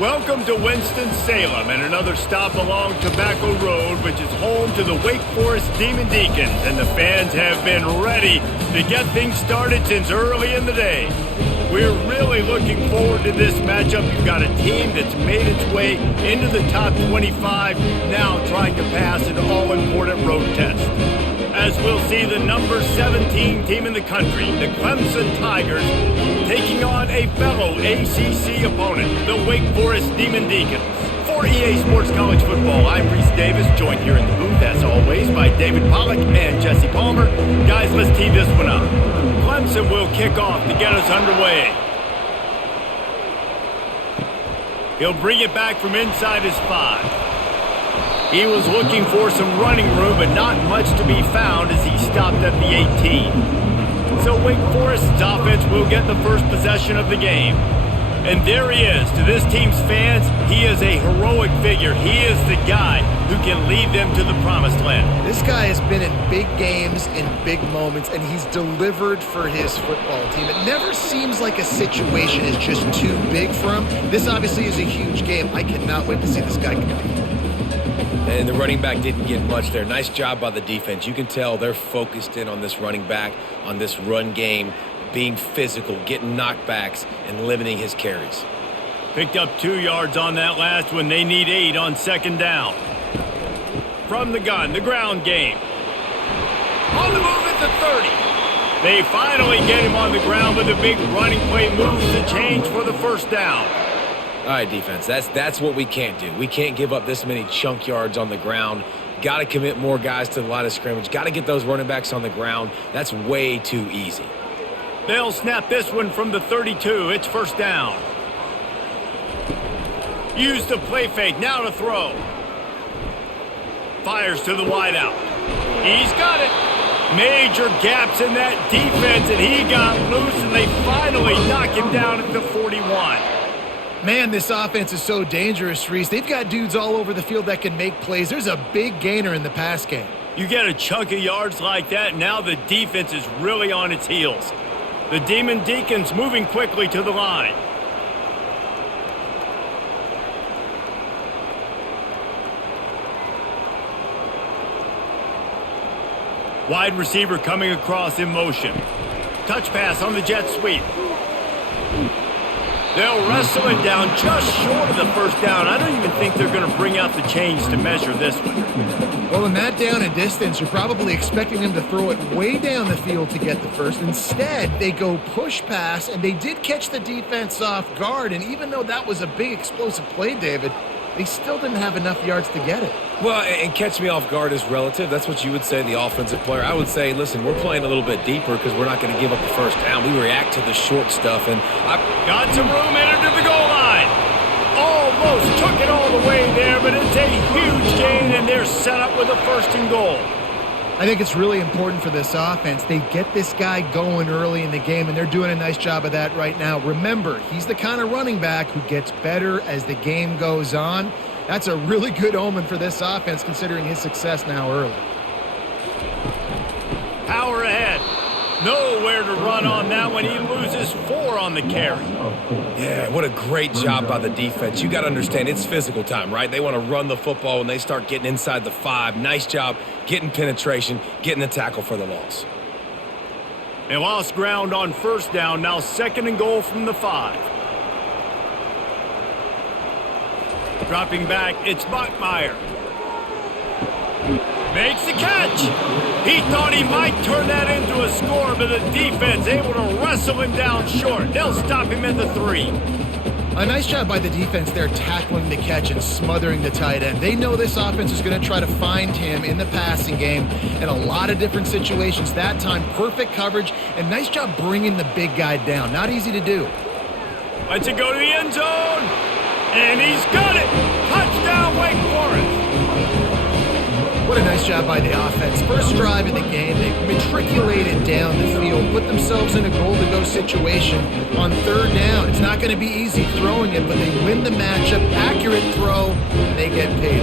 Welcome to Winston-Salem and another stop along Tobacco Road, which is home to the Wake Forest Demon Deacons, and the fans have been ready to get things started since early in the day. We're really looking forward to this matchup. You've got a team that's made its way into the top 25, now trying to pass an all-important road test. As we'll see the number 17 team in the country, the Clemson Tigers, taking on a fellow ACC opponent, the Wake Forest Demon Deacons. For EA Sports College Football, I'm Reese Davis, joined here in the booth, as always, by David Pollack and Jesse Palmer. Guys, let's tee this one up. Clemson will kick off to get us underway. He'll bring it back from inside his 5. He was looking for some running room, but not much to be found as he stopped at the 18. So Wake Forest's offense will get the first possession of the game. And there he is. To this team's fans, he is a heroic figure. He is the guy who can lead them to the promised land. This guy has been in big games, in big moments, and he's delivered for his football team. It never seems like a situation is just too big for him. This obviously is a huge game. I cannot wait to see this guy compete. And the running back didn't get much there. Nice job by the defense. You can tell they're focused in on this running back, on this run game, being physical, getting knockbacks, and limiting his carries. Picked up 2 yards on that last one. They need 8 on second down. From the gun, the ground game. On the move at the 30. They finally get him on the ground, but the big running play moves the change for the first down. All right, defense, that's what we can't do. We can't give up this many chunk yards on the ground. Got to commit more guys to the line of scrimmage. Got to get those running backs on the ground. That's way too easy. They'll snap this one from the 32. It's first down. Use the play fake. Now to throw. Fires to the wideout. He's got it. Major gaps in that defense, and he got loose, and they finally knock him down at the 41. Man, this offense is so dangerous, Reese. They've got dudes all over the field that can make plays. There's a big gainer in the pass game. You get a chunk of yards like that, now the defense is really on its heels. The Demon Deacons moving quickly to the line. Wide receiver coming across in motion. Touch pass on the jet sweep. They'll wrestle it down just short of the first down. I don't even think they're going to bring out the chains to measure this one. Well, in that down and distance, you're probably expecting them to throw it way down the field to get the first. Instead, they go push pass, and they did catch the defense off guard. And even though that was a big explosive play, David, they still didn't have enough yards to get it. Well, and catch me off guard is relative. That's what you would say, the offensive player. I would say, listen, we're playing a little bit deeper because we're not going to give up the first down. We react to the short stuff, and I've got some room entered to the goal line. Almost took it all the way there, but it's a huge gain, and they're set up with a first and goal. I think it's really important for this offense. They get this guy going early in the game, and they're doing a nice job of that right now. Remember, he's the kind of running back who gets better as the game goes on. That's a really good omen for this offense, considering his success now early. Power ahead. Nowhere to run on that one. He loses 4 on the carry. Yeah, what a great job by the defense. You got to understand, it's physical time, right? They want to run the football when they start getting inside the 5. Nice job getting penetration, getting the tackle for the loss. They lost ground on first down. Now second and goal from the 5. Dropping back, it's Bachmeier. Makes the catch. He thought he might turn that into a score, but the defense able to wrestle him down short. They'll stop him at the 3. A nice job by the defense there, tackling the catch and smothering the tight end. They know this offense is going to try to find him in the passing game in a lot of different situations. That time, perfect coverage, and nice job bringing the big guy down. Not easy to do. Lets it go to the end zone, and he's got it. Touchdown, Wake Forest. What a nice job by the offense. First drive of the game, they matriculated down the field, put themselves in a goal-to-go situation on third down. It's not going to be easy throwing it, but they win the matchup, accurate throw, and they get paid.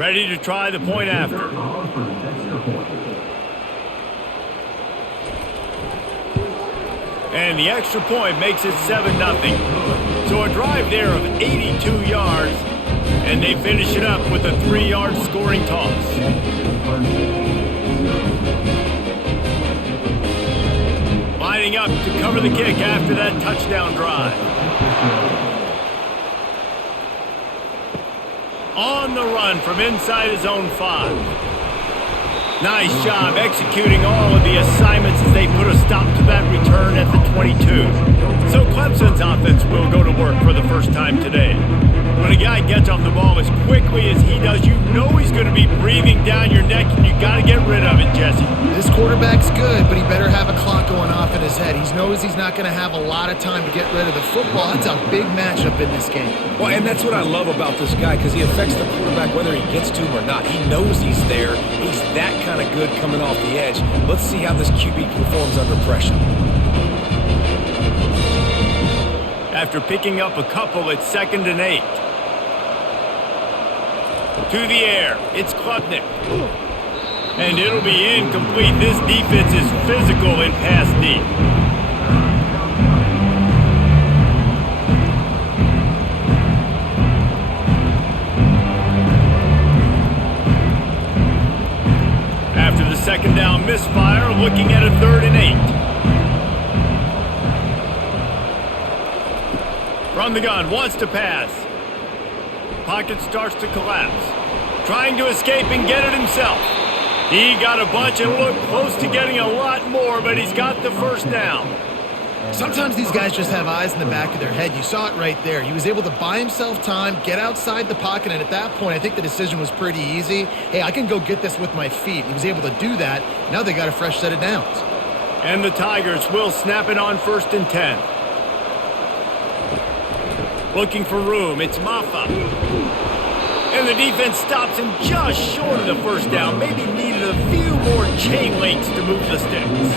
Ready to try the point after. And the extra point makes it 7-0. So a drive there of 82 yards, and they finish it up with a 3-yard scoring toss. Lining up to cover the kick after that touchdown drive. On the run from inside his own 5. Nice job executing all of the assignments as they put a stop to that return at the 22. So Clemson's offense will go to work for the first time today. When a guy gets off the ball as quickly as he does, you know he's going to be breathing down your neck, and you got to get rid of it, Jesse. This quarterback's good, but he better have a clock going off in his head. He knows he's not going to have a lot of time to get rid of the football. That's a big matchup in this game. Well, and that's what I love about this guy, because he affects the quarterback whether he gets to him or not. He knows he's there. He's that kind of good coming off the edge. Let's see how this QB performs under pressure. After picking up a couple, it's 2nd and 8. To the air, it's Klubnik. And it'll be incomplete. This defense is physical in pass deep. After the 2nd down misfire, looking at a 3rd and 8. From the gun, wants to pass. Pocket starts to collapse. Trying to escape and get it himself. He got a bunch and looked close to getting a lot more, but he's got the first down. Sometimes these guys just have eyes in the back of their head. You saw it right there. He was able to buy himself time, get outside the pocket, and at that point, I think the decision was pretty easy. Hey, I can go get this with my feet. He was able to do that. Now they got a fresh set of downs. And the Tigers will snap it on 1st and 10. Looking for room, it's Maffa. And the defense stops him just short of the first down. Maybe needed a few more chain links to move the sticks.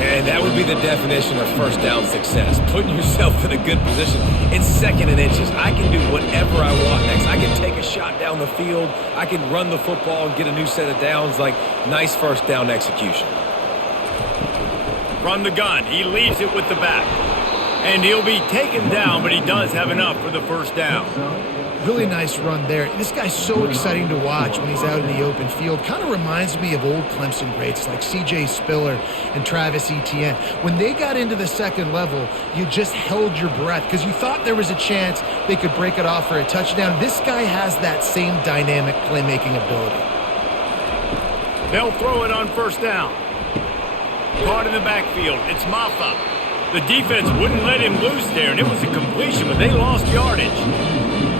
And that would be the definition of first down success. Putting yourself in a good position. It's 2nd and inches. I can do whatever I want next. I can take a shot down the field. I can run the football and get a new set of downs. Like, nice first down execution. From the gun, he leaves it with the back. And he'll be taken down, but he does have enough for the first down. Really nice run there. This guy's so exciting to watch when he's out in the open field. Kind of reminds me of old Clemson greats like C.J. Spiller and Travis Etienne. When they got into the second level, you just held your breath because you thought there was a chance they could break it off for a touchdown. This guy has that same dynamic playmaking ability. They'll throw it on first down. Caught in the backfield. It's Maffa. The defense wouldn't let him loose there, and it was a completion, but they lost yardage.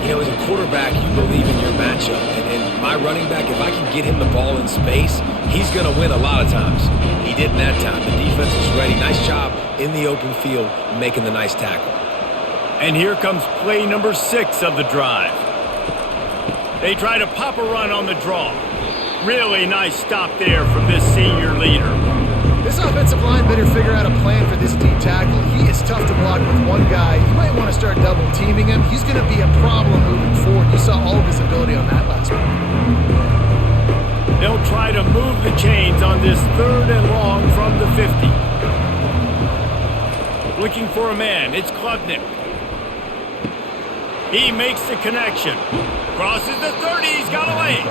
You know, as a quarterback, you believe in your matchup. And my running back, if I can get him the ball in space, he's going to win a lot of times. He didn't that time. The defense was ready. Nice job in the open field making the nice tackle. And here comes play number 6 of the drive. They try to pop a run on the draw. Really nice stop there from this senior leader. This offensive line better figure out a plan for this D tackle. He is tough to block with one guy. You might want to start double teaming him. He's going to be a problem moving forward. You saw all of his ability on that last one. They'll try to move the chains on this 3rd and long from the 50. Looking for a man, it's Klubnik. He makes the connection. Crosses the 30, he's got a lane.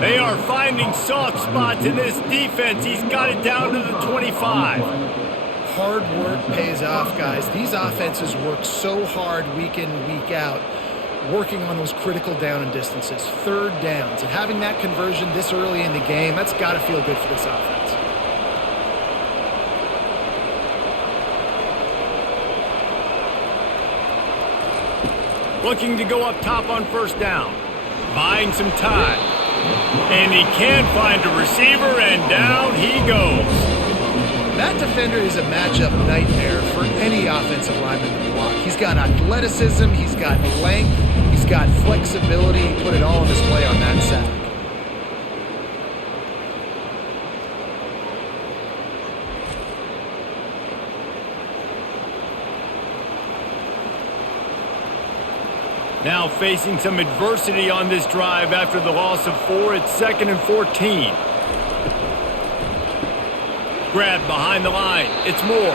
They are finding soft spots in this defense. He's got it down to the 25. Hard work pays off, guys. These offenses work so hard week in and week out, working on those critical down and distances, 3rd downs. And having that conversion this early in the game, that's got to feel good for this offense. Looking to go up top on first down. Buying some time. And he can't find a receiver, and down he goes. That defender is a matchup nightmare for any offensive lineman to block. He's got athleticism, he's got length, he's got flexibility. He put it all on display on that sack. Now facing some adversity on this drive after the loss of 4. It's 2nd and 14. Grab behind the line. It's Moore.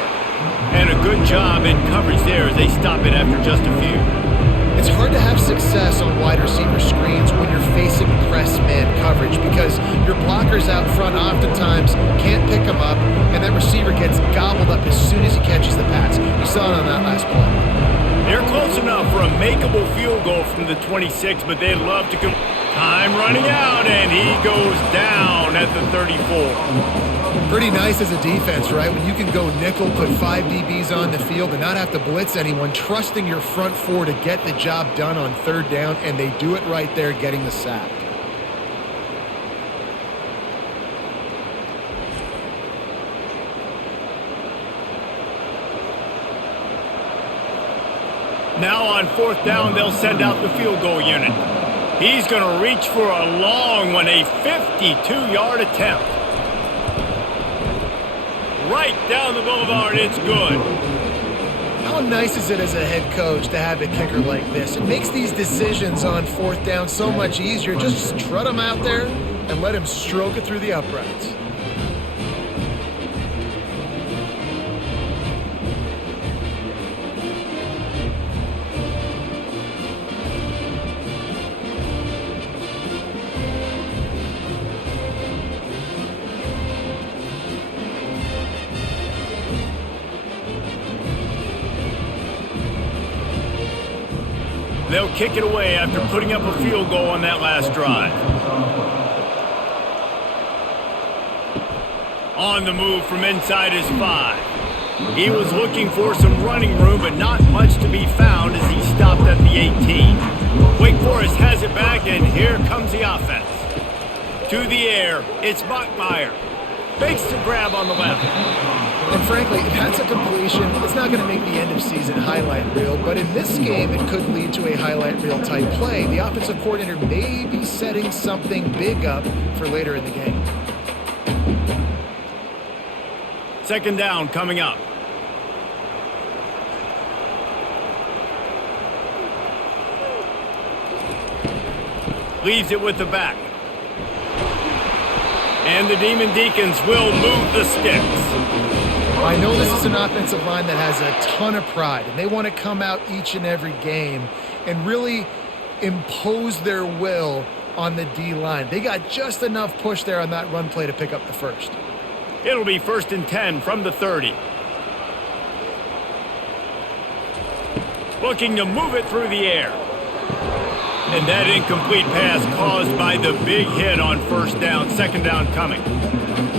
And a good job in coverage there as they stop it after just a few. It's hard to have success on wide receiver screens when you're facing press man coverage because your blockers out front oftentimes can't pick them up, and that receiver gets gobbled up as soon as he catches the pass. You saw it on that last play. They're close enough for a makeable field goal from the 26, but they'd love to come. Time running out, and he goes down at the 34. Pretty nice as a defense, right? When you can go nickel, put 5 DBs on the field and not have to blitz anyone, trusting your front 4 to get the job done on 3rd down, and they do it right there, getting the sack. Now on 4th down, they'll send out the field goal unit. He's going to reach for a long one, a 52-yard attempt. Right down the boulevard, it's good. How nice is it as a head coach to have a kicker like this? It makes these decisions on 4th down so much easier. Just strut him out there and let him stroke it through the uprights. They'll kick it away after putting up a field goal on that last drive. On the move from inside his 5. He was looking for some running room, but not much to be found as he stopped at the 18. Wake Forest has it back, and here comes the offense. To the air, it's Bachmeier. Fakes the grab on the left. And frankly, if that's a completion, it's not going to make the end of season highlight reel, but in this game, it could lead to a highlight reel type play. The offensive coordinator may be setting something big up for later in the game. 2nd down coming up. Leaves it with the back. And the Demon Deacons will move the sticks. I know this is an offensive line that has a ton of pride, and they want to come out each and every game and really impose their will on the D-line. They got just enough push there on that run play to pick up the first. It'll be 1st and 10 from the 30. Looking to move it through the air. And that incomplete pass caused by the big hit on 1st down, 2nd down coming.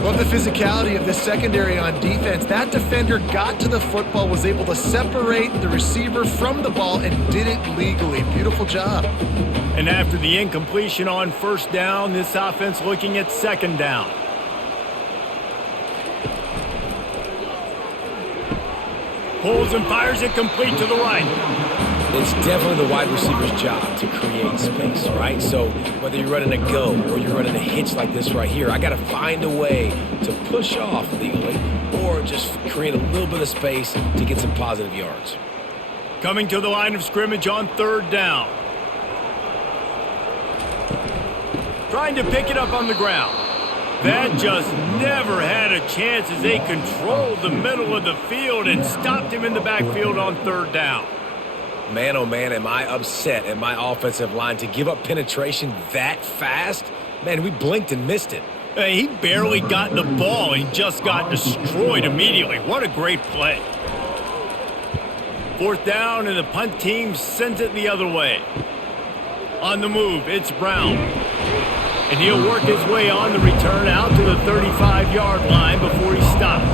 Love the physicality of the secondary on defense. That defender got to the football, was able to separate the receiver from the ball, and did it legally. Beautiful job. And after the incompletion on 1st down, this offense looking at 2nd down. Pulls and fires it complete to the right. It's definitely the wide receiver's job to create space, right? So whether you're running a go or you're running a hitch like this right here, I got to find a way to push off legally or just create a little bit of space to get some positive yards. Coming to the line of scrimmage on 3rd down. Trying to pick it up on the ground. That just never had a chance as they controlled the middle of the field and stopped him in the backfield on 3rd down. Man, oh man, am I upset at my offensive line to give up penetration that fast? Man, we blinked and missed it. He barely got the ball. He just got destroyed immediately. What a great play. 4th down, and the punt team sends it the other way. On the move, it's Brown. And he'll work his way on the return out to the 35-yard line before he stops.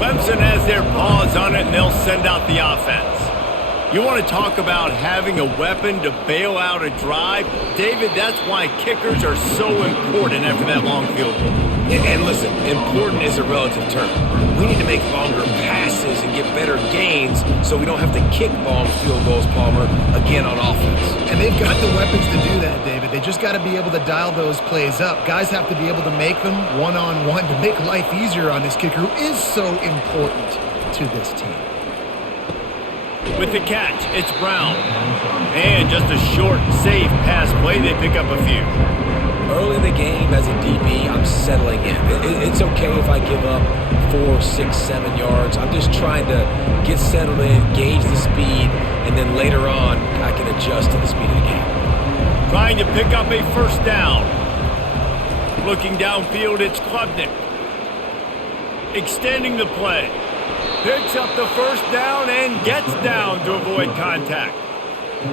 Clemson has their paws on it, and they'll send out the offense. You want to talk about having a weapon to bail out a drive? David, that's why kickers are so important after that long field goal. And listen, important is a relative term. We need to make longer passes and get better gains so we don't have to kick long field goals, Palmer, again on offense. And they've got the weapons to do that, David. They just got to be able to dial those plays up. Guys have to be able to make them one-on-one to make life easier on this kicker who is so important to this team. With the catch, it's Brown. And just a short, safe pass play, they pick up a few. Early in the game, as a DB, I'm settling in. It's okay if I give up 4, 6, 7 yards. I'm just trying to get settled in, gauge the speed, and then later on, I can adjust to the speed of the game. Trying to pick up a first down. Looking downfield, it's Klubnik. Extending the play. Picks up the first down and gets down to avoid contact.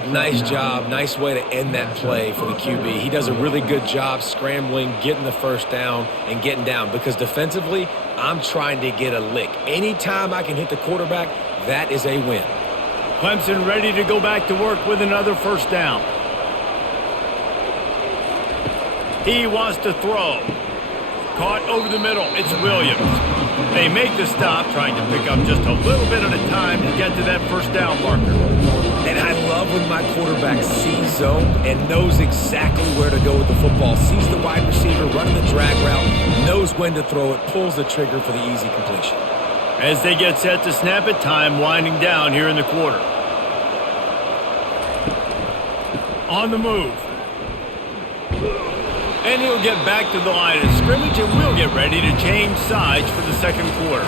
Nice job. Nice way to end that play for the QB. He does a really good job scrambling, getting the first down, and getting down. Because defensively, I'm trying to get a lick. Anytime I can hit the quarterback, that is a win. Clemson ready to go back to work with another first down. He wants to throw. Caught over the middle. It's Williams. They make the stop, trying to pick up just a little bit at a time to get to that first down marker. And I love when my quarterback sees zone and knows exactly where to go with the football. Sees the wide receiver running the drag route, knows when to throw it, pulls the trigger for the easy completion. As they get set to snap it, time winding down here in the quarter. On the move. And he'll get back to the line of scrimmage, and we'll get ready to change sides for the second quarter.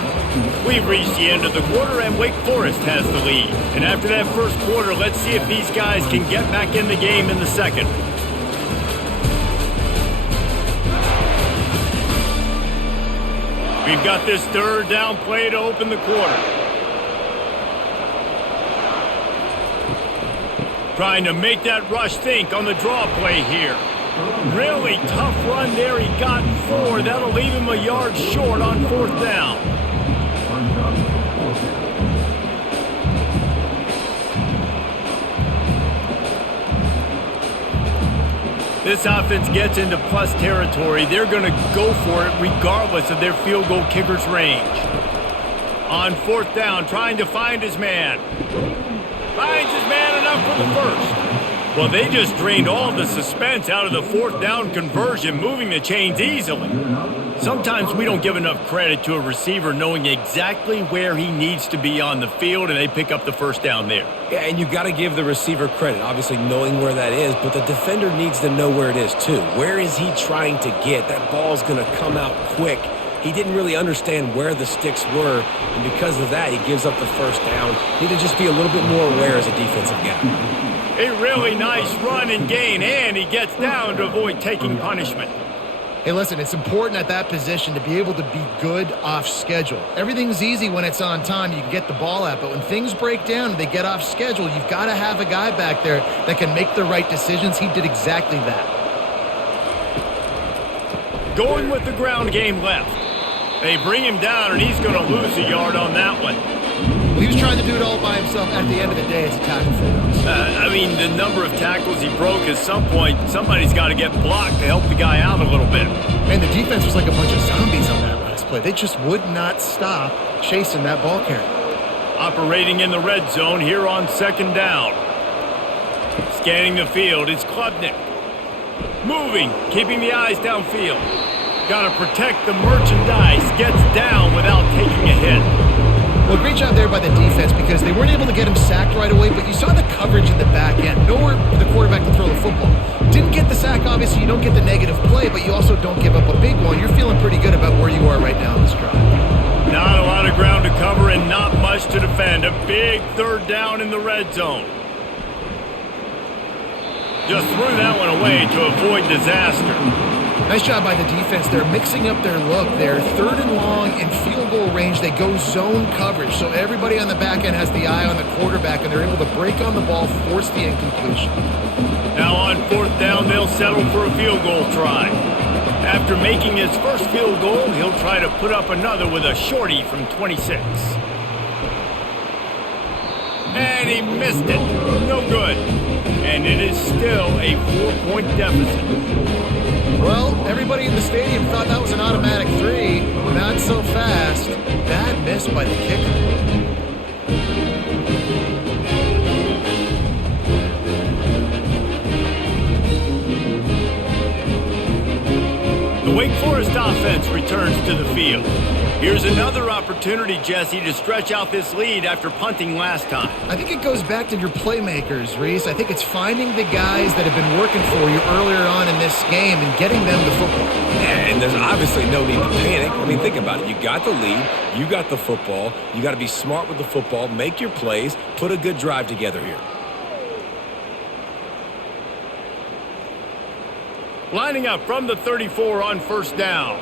We've reached the end of the quarter, and Wake Forest has the lead. And after that first quarter, let's see if these guys can get back in the game in the second. We've got this third down play to open the quarter. Trying to make that rush think on the draw play here. Really tough run there. He got 4. That'll leave him a yard short on fourth down. This offense gets into plus territory. They're going to go for it regardless of their field goal kicker's range. On fourth down, trying to find his man. Finds his man enough for the first. Well, they just drained all the suspense out of the fourth down conversion, moving the chains easily. Sometimes we don't give enough credit to a receiver knowing exactly where he needs to be on the field, and they pick up the first down there. Yeah, and you got to give the receiver credit, obviously knowing where that is, but the defender needs to know where it is too. Where is he trying to get? That ball's going to come out quick. He didn't really understand where the sticks were, and because of that, he gives up the first down. Need to just be a little bit more aware as a defensive guy. A really nice run and gain, and he gets down to avoid taking punishment. Hey, listen, it's important at that position to be able to be good off schedule. Everything's easy when it's on time. You can get the ball out, but when things break down and they get off schedule, you've got to have a guy back there that can make the right decisions. He did exactly that. Going with the ground game left. They bring him down, and he's going to lose a yard on that one. Well, he was trying to do it all by himself. At the end of the day, it's a tackle for us. I mean, the number of tackles he broke, at some point, somebody's got to get blocked to help the guy out a little bit. And the defense was like a bunch of zombies on that last play. They just would not stop chasing that ball carrier. Operating in the red zone here on second down. Scanning the field, it's Klubnik. Moving, keeping the eyes downfield. Got to protect the merchandise. Gets down without taking a hit. Well, great job there by the defense because they weren't able to get him sacked right away, but you saw the coverage in the back end. Nowhere for the quarterback to throw the football. Didn't get the sack, obviously. You don't get the negative play, but you also don't give up a big one. You're feeling pretty good about where you are right now in this drive. Not a lot of ground to cover and not much to defend. A big third down in the red zone. Just threw that one away to avoid disaster. Nice job by the defense. They're mixing up their look. They're third and long in field goal range. They go zone coverage. So everybody on the back end has the eye on the quarterback, and they're able to break on the ball, force the incompletion. Now on fourth down, they'll settle for a field goal try. After making his first field goal, he'll try to put up another with a shorty from 26. And he missed it. No good. And it is still a 4-point deficit. Well, everybody in the stadium thought that was an automatic 3. Not so fast. Bad miss by the kicker. The Wake Forest offense returns to the field. Here's another opportunity, Jesse, to stretch out this lead after punting last time. I think it goes back to your playmakers, Reese. I think it's finding the guys that have been working for you earlier on in this game and getting them the football. Yeah, and there's obviously no need to panic. I mean, think about it. You got the lead. You got the football. You got to be smart with the football, make your plays, put a good drive together here. Lining up from the 34 on first down.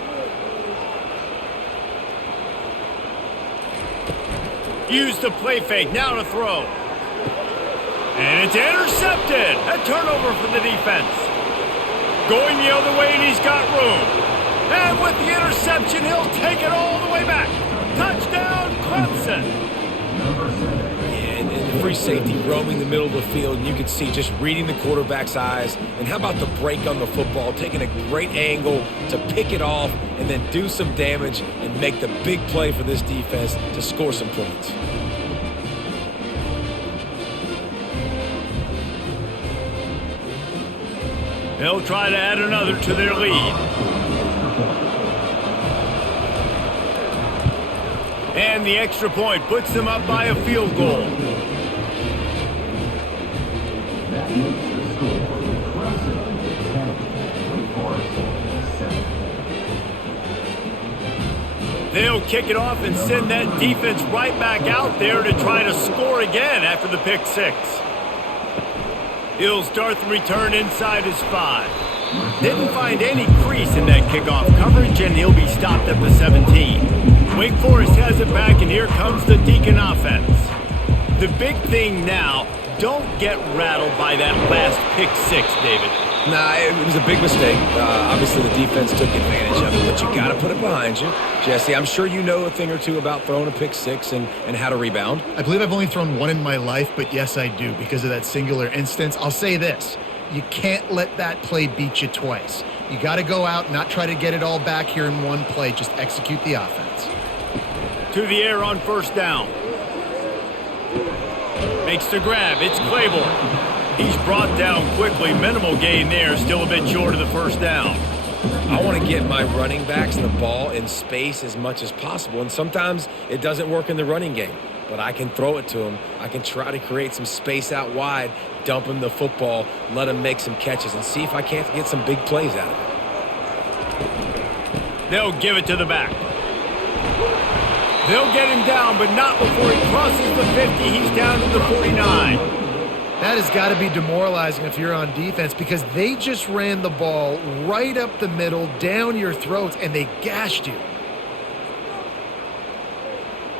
Use the play fake, now to throw. And it's intercepted. A turnover for the defense. Going the other way, and he's got room. And with the interception, he'll take it all the way back. Touchdown, Clemson. And the free safety roaming the middle of the field, and you can see just reading the quarterback's eyes. And how about the break on the football, taking a great angle to pick it off and then do some damage and make the big play for this defense to score some points. They'll try to add another to their lead. And the extra point puts them up by a field goal. They'll kick it off and send that defense right back out there to try to score again after the pick six. He'll start the return inside his 5. Didn't find any crease in that kickoff coverage, and he'll be stopped at the 17. Wake Forest has it back, and here comes the Deacon offense. The big thing now, don't get rattled by that last pick six, David. Nah, it was a big mistake. Obviously, the defense took advantage of it, but you got to put it behind you. Jesse, I'm sure you know a thing or two about throwing a pick six and how to rebound. I believe I've only thrown one in my life, but yes, I do because of that singular instance. I'll say this. You can't let that play beat you twice. You got to go out, not try to get it all back here in one play. Just execute the offense. To the air on first down. Makes the grab. It's Claiborne. He's brought down quickly. Minimal gain there. Still a bit short of the first down. I want to get my running backs the ball in space as much as possible. And sometimes it doesn't work in the running game. But I can throw it to them. I can try to create some space out wide, dump him the football, let him make some catches, and see if I can't get some big plays out of it. They'll give it to the back. They'll get him down, but not before he crosses the 50. He's down to the 49. That has got to be demoralizing if you're on defense because they just ran the ball right up the middle, down your throats, and they gashed you.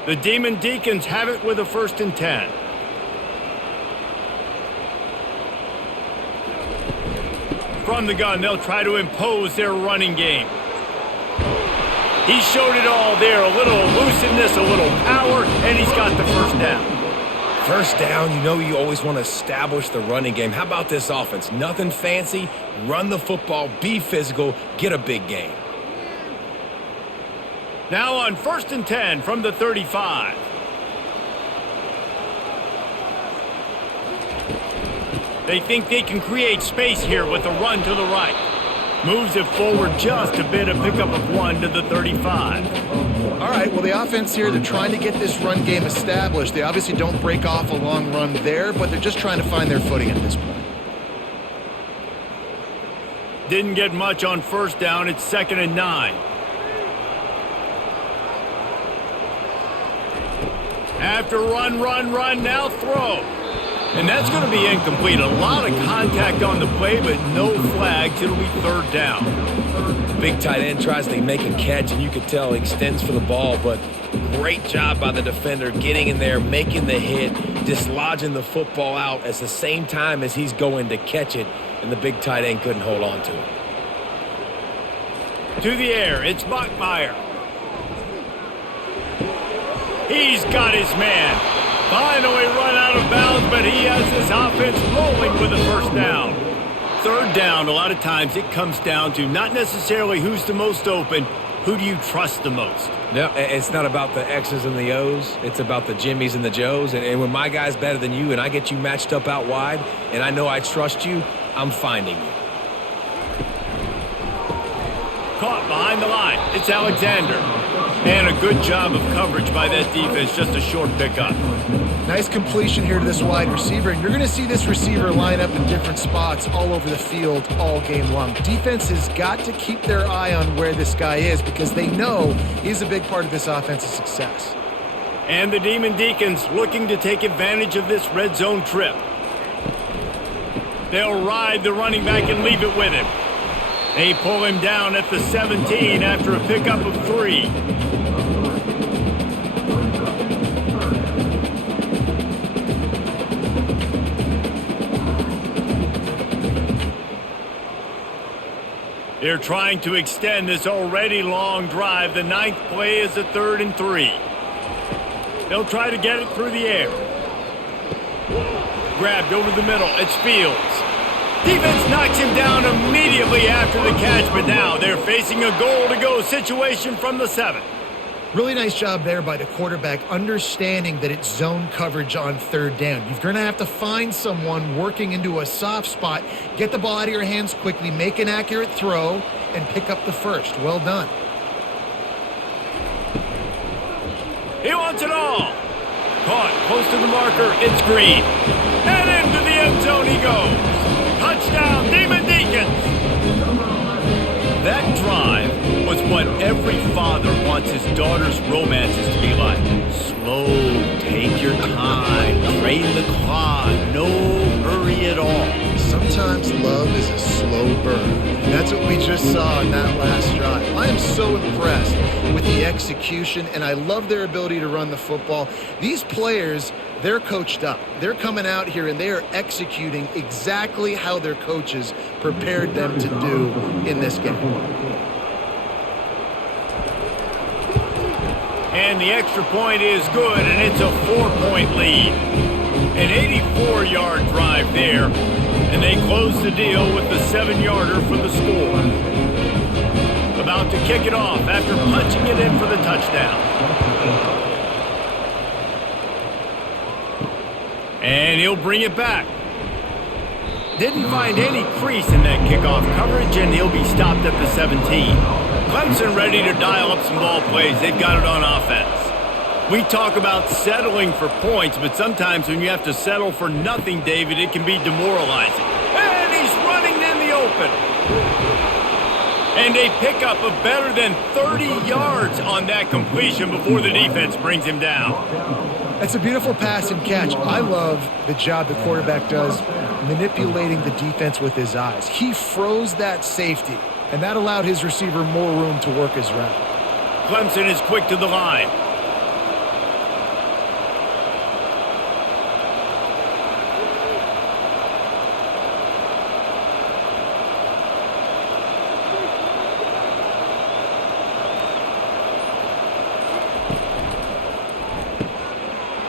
The Demon Deacons have it with a 1st and 10. From the gun, they'll try to impose their running game. He showed it all there, a little elusiveness, a little power, and he's got the first down. First down, you know you always want to establish the running game. How about this offense? Nothing fancy. Run the football, be physical, get a big gain. Now on 1st and 10 from the 35. They think they can create space here with a run to the right. Moves it forward just a bit, a pickup of 1 to the 35. All right, well, the offense here, they're trying to get this run game established. They obviously don't break off a long run there, but they're just trying to find their footing at this point. Didn't get much on first down. It's 2nd and 9. After run, now throw. And that's going to be incomplete. A lot of contact on the play, but no flags. It'll be 3rd down. Big tight end tries to make a catch, and you could tell he extends for the ball, but great job by the defender getting in there, making the hit, dislodging the football out at the same time as he's going to catch it, and the big tight end couldn't hold on to it. To the air, it's Bachmeier. He's got his man. Finally run out of bounds, but he has this offense rolling with a 1st down. 3rd down, a lot of times it comes down to not necessarily who's the most open, who do you trust the most? No, it's not about the X's and the O's. It's about the Jimmies and the Joes. And when my guy's better than you and I get you matched up out wide and I know I trust you, I'm finding you. Caught behind the line. It's Alexander. And a good job of coverage by that defense, just a short pickup. Nice completion here to this wide receiver, and you're going to see this receiver line up in different spots all over the field all game long. Defense has got to keep their eye on where this guy is because they know he's a big part of this offense's success. And the Demon Deacons looking to take advantage of this red zone trip. They'll ride the running back and leave it with him. They pull him down at the 17 after a pickup of 3. They're trying to extend this already long drive. The 9th play is a 3rd and 3. They'll try to get it through the air. Grabbed over the middle. It's Fields. Defense knocks him down immediately after the catch, but now they're facing a goal-to-go situation from the 7. Really nice job there by the quarterback, understanding that it's zone coverage on 3rd down. You're going to have to find someone working into a soft spot, get the ball out of your hands quickly, make an accurate throw, and pick up the first. Well done. He wants it all. Caught close to the marker. It's Green. And into the end zone he goes. Touchdown, Demon Deacons. That drive was what every father wants his daughter's romances to be like. Slow, take your time, drain the clock, no hurry at all. Sometimes love is a slow burn, and that's what we just saw in that last drive. I am so impressed with the execution, and I love their ability to run the football. These players, they're coached up. They're coming out here, and they are executing exactly how their coaches prepared them to do in this game. And the extra point is good, and it's a 4-point lead. An 84-yard drive there, and they close the deal with the 7-yarder for the score. About to kick it off after punching it in for the touchdown. And he'll bring it back. Didn't find any crease in that kickoff coverage, and he'll be stopped at the 17. Clemson ready to dial up some ball plays. They've got it on offense. We talk about settling for points, but sometimes when you have to settle for nothing, David, it can be demoralizing. And he's running in the open. And a pickup of better than 30 yards on that completion before the defense brings him down. That's a beautiful pass and catch. I love the job the quarterback does manipulating the defense with his eyes. He froze that safety, and that allowed his receiver more room to work his route. Clemson is quick to the line.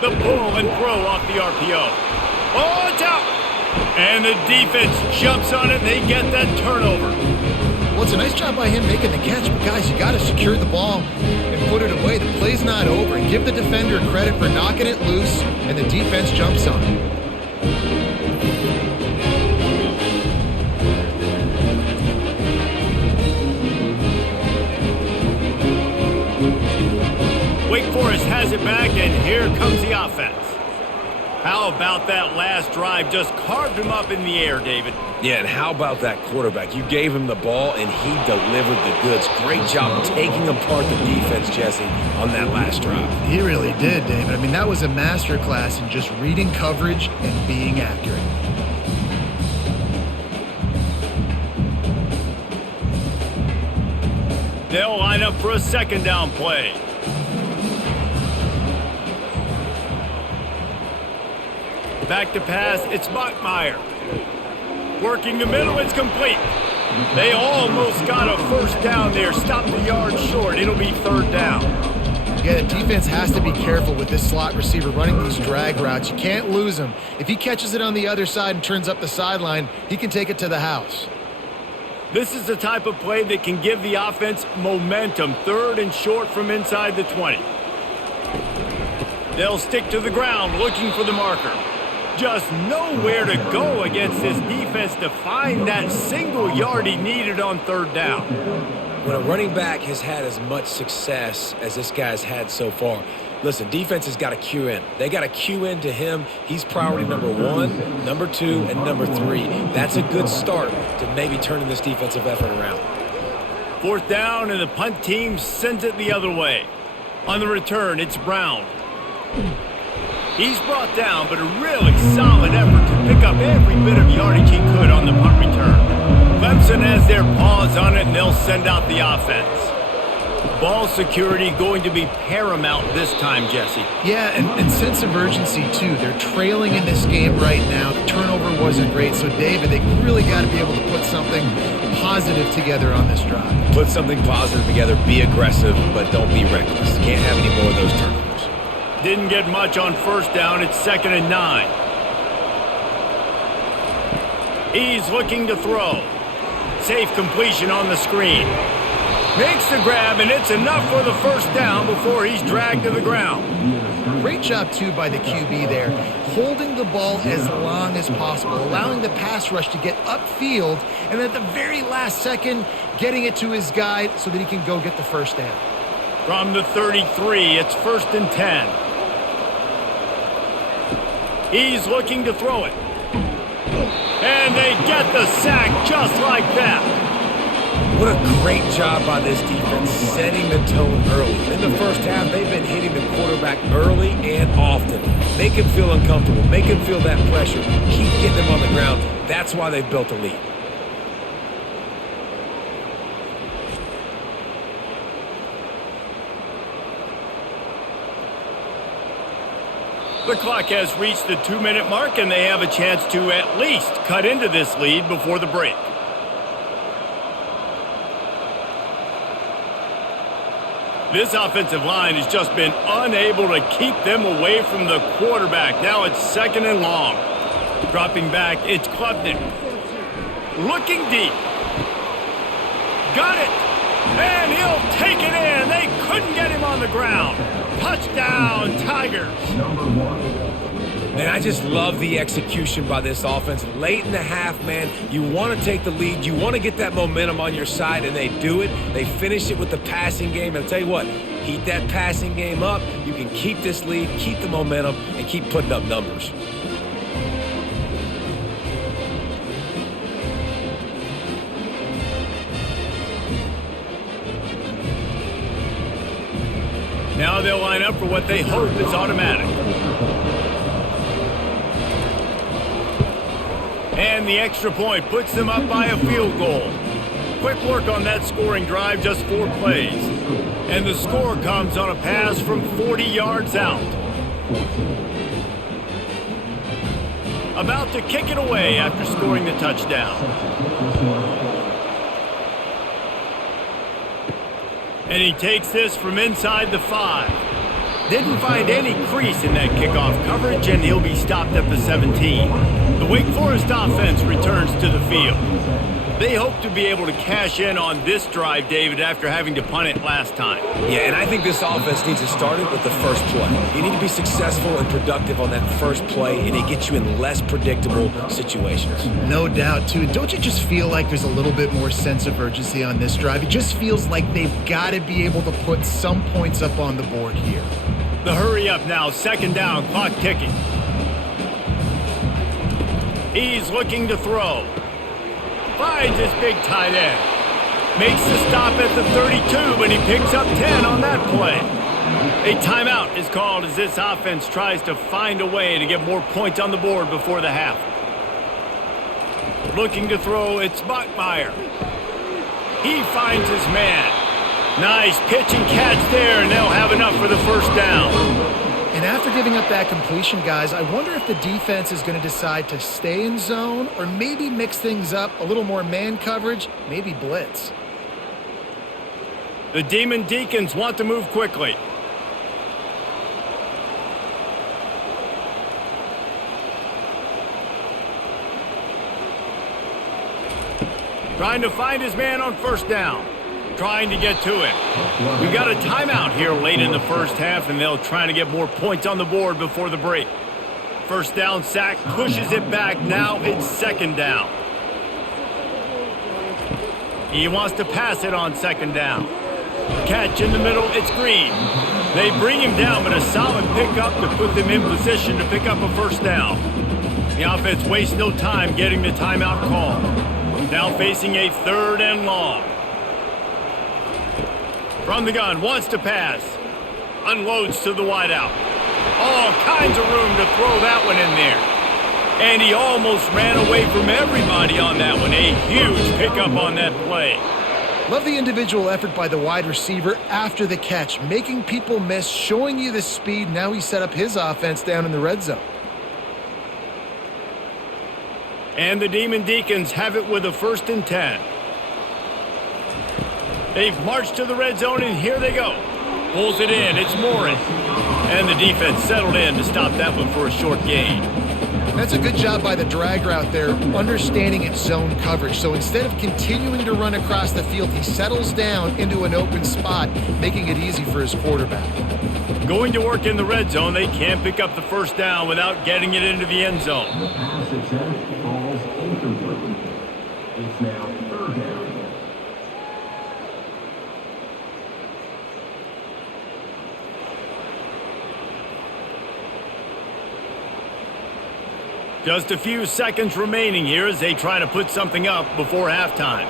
The pull and throw off the RPO. Oh, it's out! And the defense jumps on it, and they get that turnover. Well, it's a nice job by him making the catch, but guys, you got to secure the ball and put it away. The play's not over. And give the defender credit for knocking it loose, and the defense jumps on it. Wake Forest has it back, and here comes the offense. How about that last drive? Just carved him up in the air, David. Yeah, and how about that quarterback? You gave him the ball, and he delivered the goods. Great job taking apart the defense, Jesse, on that last drive. He really did, David. I mean, that was a masterclass in just reading coverage and being accurate. They'll line up for a 2nd down play. Back to pass, it's Bachmeier. Working the middle, it's complete. They almost got a 1st down there, stopped the yard short. It'll be 3rd down. Yeah, the defense has to be careful with this slot receiver running these drag routes. You can't lose him. If he catches it on the other side and turns up the sideline, he can take it to the house. This is the type of play that can give the offense momentum. 3rd and short from inside the 20. They'll stick to the ground looking for the marker. Just nowhere to go against this defense to find that single yard he needed on 3rd down. When a running back has had as much success as this guy's had so far, listen, defense has got to cue in. They got to cue in to him. He's priority number 1, number 2, and number 3. That's a good start to maybe turning this defensive effort around. 4th down, and the punt team sends it the other way. On the return, it's Brown. He's brought down, but a really solid effort to pick up every bit of yardage he could on the punt return. Clemson has their paws on it, and they'll send out the offense. Ball security going to be paramount this time, Jesse. Yeah, and sense of urgency, too. They're trailing in this game right now. The turnover wasn't great, so, David, they really got to be able to put something positive together on this drive. Put something positive together, be aggressive, but don't be reckless. Can't have any more of those turnovers. Didn't get much on 1st down. It's 2nd and 9. He's looking to throw. Safe completion on the screen. Makes the grab, and it's enough for the 1st down before he's dragged to the ground. Great job, too, by the QB there, holding the ball as long as possible, allowing the pass rush to get upfield, and at the very last second, getting it to his guy so that he can go get the 1st down. From the 33, it's 1st and 10. He's looking to throw it. And they get the sack just like that. What a great job by this defense setting the tone early. In the 1st half, they've been hitting the quarterback early and often. Make him feel uncomfortable. Make him feel that pressure. Keep getting him on the ground. That's why they've built a lead. The clock has reached the 2-minute mark, and they have a chance to at least cut into this lead before the break. This offensive line has just been unable to keep them away from the quarterback. Now it's 2nd and long. Dropping back, it's Clemson. Looking deep. Got it. And he'll take it in. They couldn't get him on the ground. Touchdown, Tigers. Man, I just love the execution by this offense. Late in the half, man, you want to take the lead. You want to get that momentum on your side, and they do it. They finish it with the passing game. And I'll tell you what, heat that passing game up. You can keep this lead, keep the momentum, and keep putting up numbers. Now they'll line up for what they hope is automatic. And the extra point puts them up by a field goal. Quick work on that scoring drive, just 4 plays. And the score comes on a pass from 40 yards out. About to kick it away after scoring the touchdown. And he takes this from inside the 5. Didn't find any crease in that kickoff coverage, and he'll be stopped at the 17. The Wake Forest offense returns to the field. They hope to be able to cash in on this drive, David, after having to punt it last time. Yeah, and I think this offense needs to start it with the first play. You need to be successful and productive on that first play, and it gets you in less predictable situations. No doubt, too. Don't you just feel like there's a little bit more sense of urgency on this drive? It just feels like they've got to be able to put some points up on the board here. The hurry up now, 2nd down, clock ticking. He's looking to throw. Finds his big tight end. Makes the stop at the 32, but he picks up 10 on that play. A timeout is called as this offense tries to find a way to get more points on the board before the half. Looking to throw, it's Bachmeier. He finds his man. Nice pitch and catch there, and they'll have enough for the 1st down. And after giving up that completion, guys, I wonder if the defense is going to decide to stay in zone or maybe mix things up, a little more man coverage, maybe blitz. The Demon Deacons want to move quickly. Trying to find his man on 1st down. Trying to get to it. We've got a timeout here late in the 1st half, and they'll try to get more points on the board before the break. 1st down sack pushes it back. Now it's 2nd down. He wants to pass it on second down. Catch in the middle, it's Green. They bring him down, but a solid pickup to put them in position to pick up a first down. The offense wastes no time getting the timeout call. Now facing a 3rd and long. From the gun, wants to pass. Unloads to the wideout. All kinds of room to throw that one in there. And he almost ran away from everybody on that one. A huge pickup on that play. Love the individual effort by the wide receiver after the catch, making people miss, showing you the speed. Now he set up his offense down in the red zone. And the Demon Deacons have it with a 1st and 10. They've marched to the red zone, and here they go. Pulls it in, it's Morin. And the defense settled in to stop that one for a short gain. That's a good job by the drag route there, understanding its zone coverage. So instead of continuing to run across the field, he settles down into an open spot, making it easy for his quarterback. Going to work in the red zone, they can't pick up the first down without getting it into the end zone. The pass attempt falls incomplete. It's now 3rd down. Just a few seconds remaining here as they try to put something up before halftime.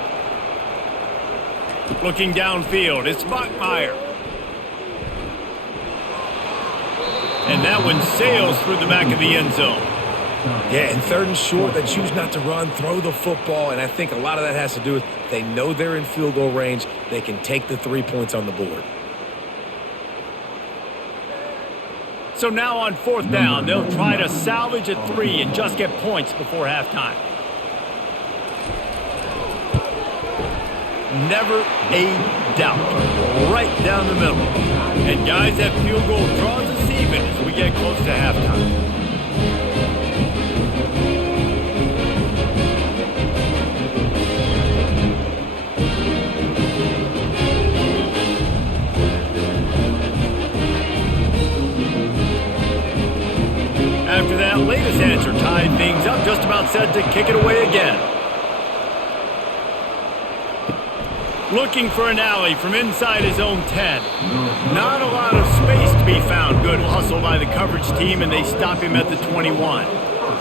Looking downfield, it's Bachmeier. And that one sails through the back of the end zone. Yeah, and 3rd and short, they choose not to run, throw the football, and I think a lot of that has to do with they know they're in field goal range. They can take the 3 points on the board. So now on 4th down, they'll try to salvage a 3 and just get points before halftime. Never a doubt. Right down the middle. And guys, that field goal draws us even as we get close to halftime. After that latest answer tied things up, just about set to kick it away again. Looking for an alley from inside his own 10. Not a lot of space to be found. Good hustle by the coverage team, and they stop him at the 21.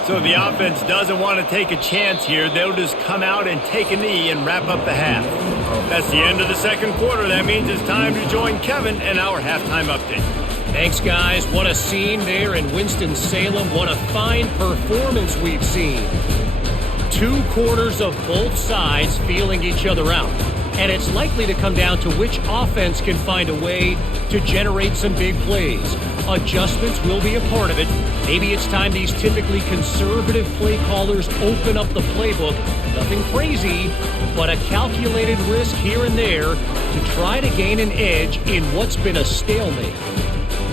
So the offense doesn't want to take a chance here. They'll just come out and take a knee and wrap up the half. That's the end of the 2nd quarter. That means it's time to join Kevin and our halftime update. Thanks, guys. What a scene there in Winston-Salem. What a fine performance we've seen. 2 quarters of both sides feeling each other out. And it's likely to come down to which offense can find a way to generate some big plays. Adjustments will be a part of it. Maybe it's time these typically conservative play callers open up the playbook. Nothing crazy, but a calculated risk here and there to try to gain an edge in what's been a stalemate.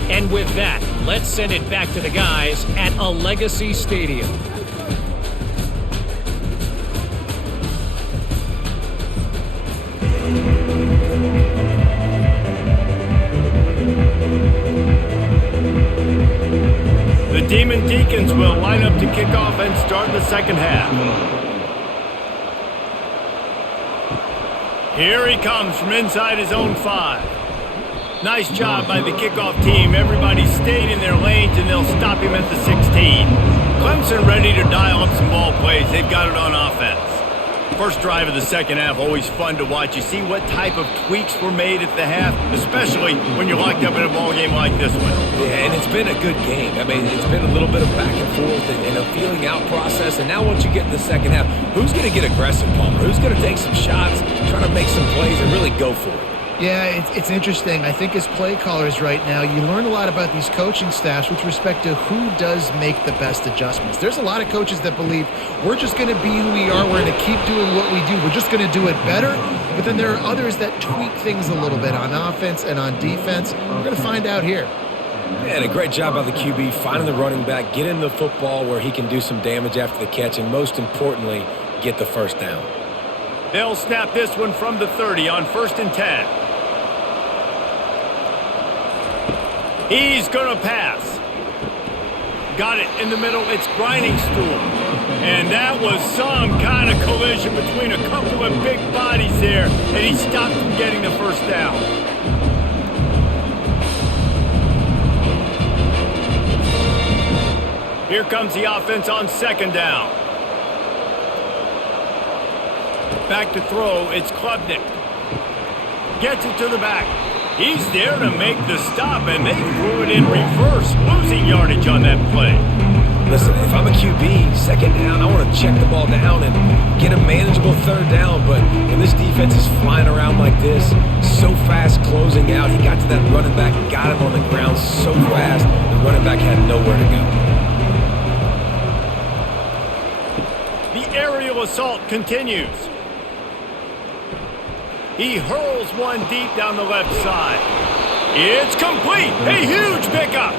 And with that, let's send it back to the guys at a Legacy Stadium. The Demon Deacons will line up to kick off and start the 2nd half. Here he comes from inside his own 5. Nice job by the kickoff team. Everybody stayed in their lanes, and they'll stop him at the 16. Clemson ready to dial up some ball plays. They've got it on offense. First drive of the 2nd half, always fun to watch. You see what type of tweaks were made at the half, especially when you're locked up in a ball game like this one. Yeah, and it's been a good game. I mean, it's been a little bit of back and forth and a feeling out process. And now once you get in the 2nd half, who's going to get aggressive, Palmer? Who's going to take some shots, try to make some plays, and really go for it? Yeah, it's interesting. I think as play callers right now, you learn a lot about these coaching staffs with respect to who does make the best adjustments. There's a lot of coaches that believe we're just going to be who we are. We're going to keep doing what we do. We're just going to do it better. But then there are others that tweak things a little bit on offense and on defense. We're going to find out here. And a great job by the QB, finding the running back, getting the football where he can do some damage after the catch, and most importantly, get the first down. They'll snap this one from the 30 on 1st and 10. He's going to pass. Got it in the middle. It's grinding stool. And that was some kind of collision between a couple of big bodies there, and he stopped from getting the first down. Here comes the offense on second down. Back to throw, it's Klubnik. Gets it to the back. He's there to make the stop, and they threw it in reverse, losing yardage on that play. Listen, if I'm a QB, second down, I want to check the ball down and get a manageable third down. But when this defense is flying around like this, so fast closing out, he got to that running back, got him on the ground so fast, the running back had nowhere to go. The aerial assault continues. He hurls one deep down the left side. It's complete. A huge pickup.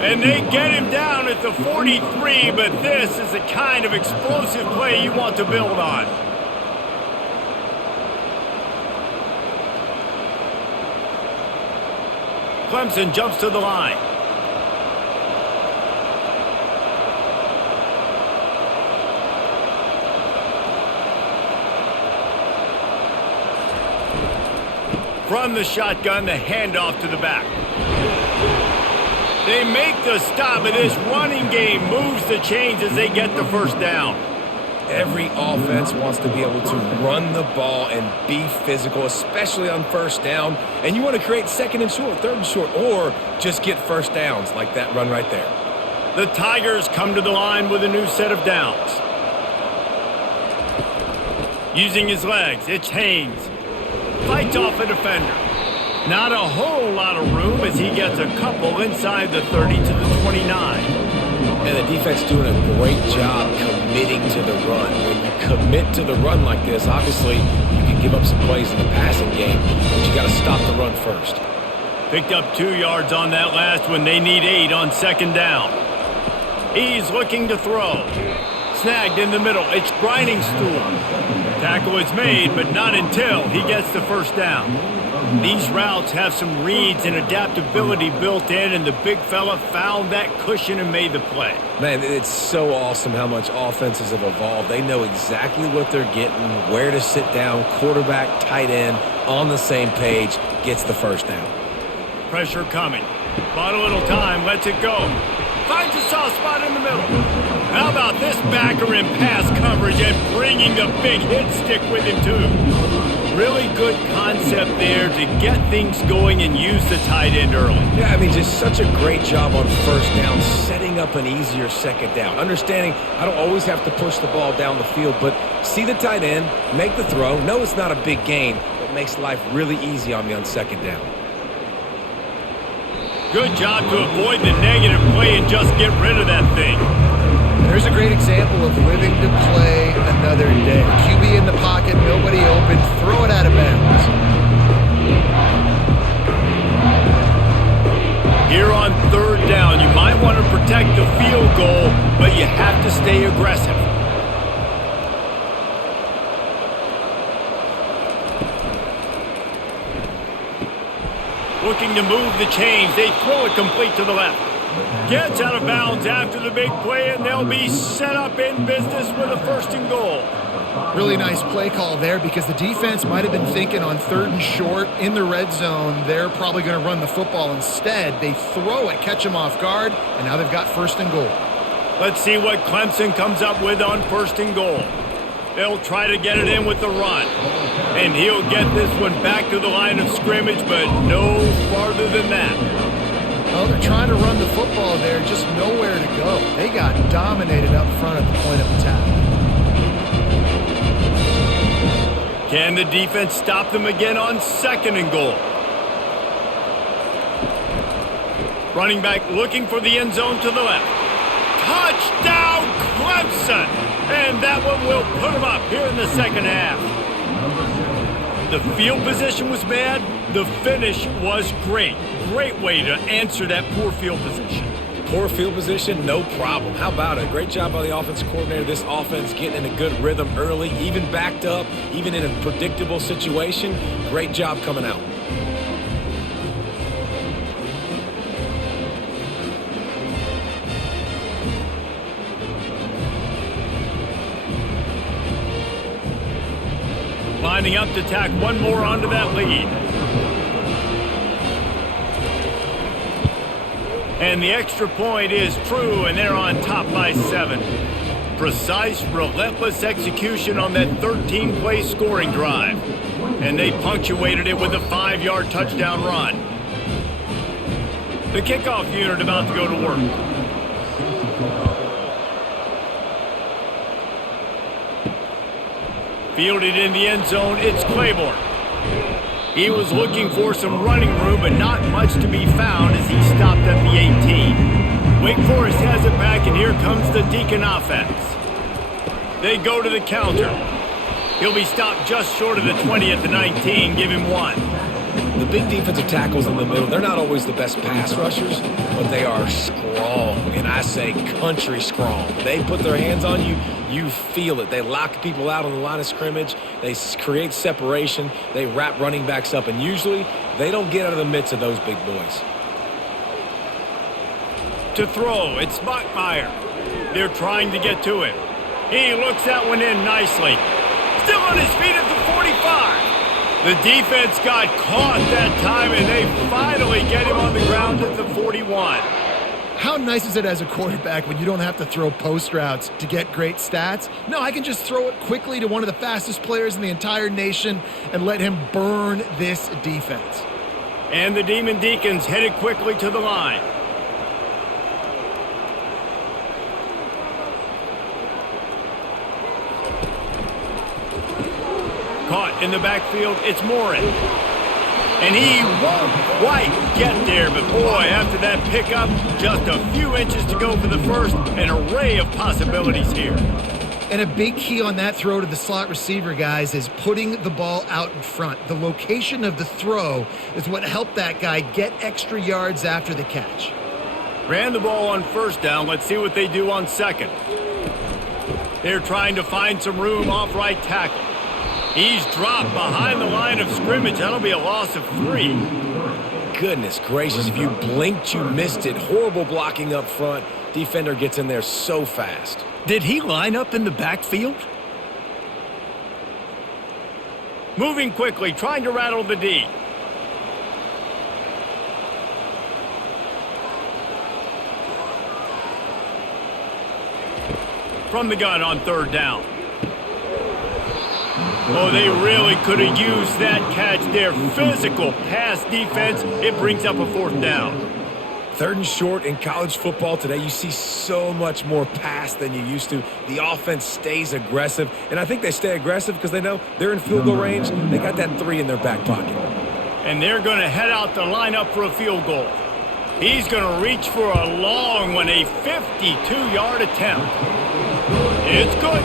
And they get him down at the 43, but this is the kind of explosive play you want to build on. Clemson jumps to the line. From the shotgun, the handoff to the back. They make the stop, and this running game moves the chains as they get the first down. Every offense wants to be able to run the ball and be physical, especially on first down. And you want to create second and short, third and short, or just get first downs like that run right there. The Tigers come to the line with a new set of downs. Using his legs, it's Haynes. Fights off a defender. Not a whole lot of room as he gets a couple inside the 30 to the 29. And the defense doing a great job committing to the run. When you commit to the run like this, obviously you can give up some plays in the passing game, but you got to stop the run first. Picked up 2 yards on that last one. They need 8 on second down. He's looking to throw. Snagged in the middle. It's grinding stool. Tackle is made, but not until he gets the first down. These routes have some reads and adaptability built in, and the big fella found that cushion and made the play. Man, it's so awesome how much offenses have evolved. They know exactly what they're getting, where to sit down, quarterback, tight end, on the same page, gets the first down. Pressure coming. Bought a little time, lets it go. Finds a soft spot in the middle. How about this backer in pass coverage and bringing the big hit stick with him too? Really good concept there to get things going and use the tight end early. Yeah, I mean, just such a great job on first down, setting up an easier second down. Understanding I don't always have to push the ball down the field, but see the tight end, make the throw. No, it's not a big gain, but makes life really easy on me on second down. Good job to avoid the negative play and just get rid of that thing. There's a great example of living to play another day. QB in the pocket, nobody open, throw it out of bounds. Here on third down, you might want to protect the field goal, but you have to stay aggressive. Looking to move the chains. They throw it complete to the left. Gets out of bounds after the big play, and they'll be set up in business with a first and goal. Really nice play call there because the defense might have been thinking on third and short in the red zone, they're probably going to run the football instead. They throw it, catch them off guard, and now they've got first and goal. Let's see what Clemson comes up with on first and goal. They'll try to get it in with the run. And he'll get this one back to the line of scrimmage, but no farther than that. Oh, they're trying to run the football there, just nowhere to go. They got dominated up front at the point of attack. Can the defense stop them again on second and goal? Running back looking for the end zone to the left. Touchdown, Clemson! And that one will put them up here in the second half. The field position was bad. The finish was great. Great way to answer that poor field position. Poor field position, no problem. How about it? Great job by the offensive coordinator. This offense getting in a good rhythm early, even backed up, even in a predictable situation. Great job coming out. lining up to tack one more onto that lead. And the extra point is true, and they're on top by 7. Precise, relentless execution on that 13-play scoring drive. And they punctuated it with a 5-yard touchdown run. The kickoff unit about to go to work. Fielded in the end zone, it's Claiborne. He was looking for some running room, but not much to be found as he stopped at the 18. Wake Forest has it back, and here comes the Deacon offense. They go to the counter. He'll be stopped just short of the 20 at the 19. Give him 1. The big defensive tackles in the middle, they're not always the best pass rushers, but they are strong, and I say country strong. They put their hands on you, you feel it. They lock people out on the line of scrimmage. They create separation. They wrap running backs up, and usually they don't get out of the midst of those big boys. To throw, it's Bachmeier. They're trying to get to him. He looks that one in nicely. Still on his feet at the 45. The defense got caught that time, and they finally get him on the ground at the 41. How nice is it as a quarterback when you don't have to throw post routes to get great stats? No, I can just throw it quickly to one of the fastest players in the entire nation and let him burn this defense. And the Demon Deacons headed quickly to the line. Caught in the backfield, it's Morin. And he won't quite get there, but boy, after that pickup, just a few inches to go for the first, an array of possibilities here. And a big key on that throw to the slot receiver, guys, is putting the ball out in front. The location of the throw is what helped that guy get extra yards after the catch. Ran the ball on first down. Let's see what they do on second. They're trying to find some room off right tackle. He's dropped behind the line of scrimmage. That'll be a loss of 3. Goodness gracious, if you blinked, you missed it. Horrible blocking up front. Defender gets in there so fast. Did he line up in the backfield? Moving quickly, trying to rattle the D. From the gun on third down. Oh, they really could have used that catch there. Physical pass defense. It brings up a fourth down. 3rd and short in college football today. You see so much more pass than you used to. The offense stays aggressive, and I think they stay aggressive because they know they're in field goal range. They got that 3 in their back pocket. And they're going to head out to line up for a field goal. He's going to reach for a long one, a 52-yard attempt. It's good.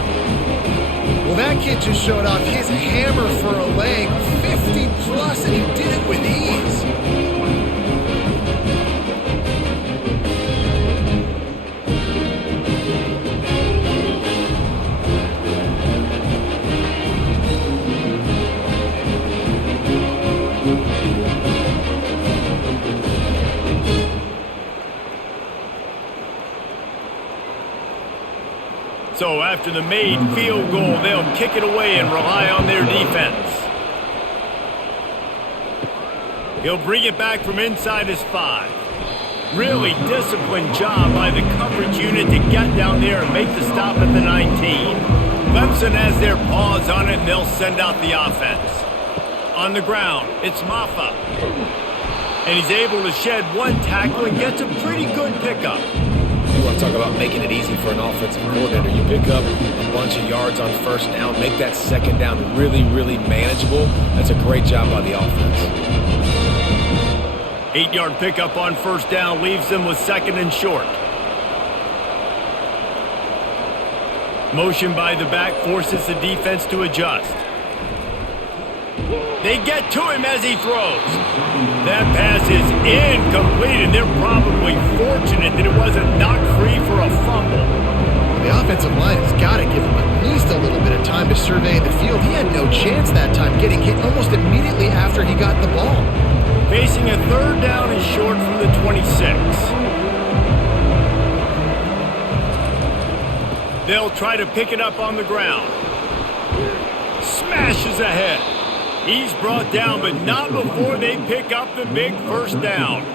Well, that kid just showed off his hammer for a leg, 50-plus, and he did it with ease. So after the made field goal, they'll kick it away and rely on their defense. He'll bring it back from inside his 5. Really disciplined job by the coverage unit to get down there and make the stop at the 19. Clemson has their paws on it, and they'll send out the offense. On the ground, it's Maffa. And he's able to shed 1 tackle and gets a pretty good pickup. You want to talk about making it easy for an offensive coordinator. You pick up a bunch of yards on first down, make that second down really, really manageable. That's a great job by the offense. 8-yard pickup on first down leaves them with 2nd and short. Motion by the back forces the defense to adjust. They get to him as he throws. That pass is incomplete, and they're probably fortunate that it wasn't knocked free for a fumble. The offensive line has got to give him at least a little bit of time to survey the field. He had no chance that time, getting hit almost immediately after he got the ball. Facing a 3rd down and short from the 26. They'll try to pick it up on the ground. smashes ahead. He's brought down, but not before they pick up the big first down.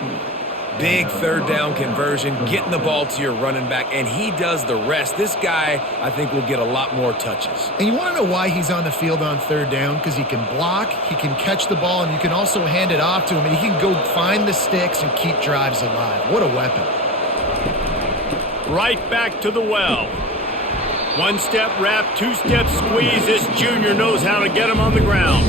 Big third down conversion, getting the ball to your running back, and he does the rest. This guy, I think, will get a lot more touches. And you want to know why he's on the field on third down? Because he can block, he can catch the ball, and you can also hand it off to him, and he can go find the sticks and keep drives alive. What a weapon. Right back to the well. One-step wrap, two-step squeeze. This junior knows how to get him on the ground.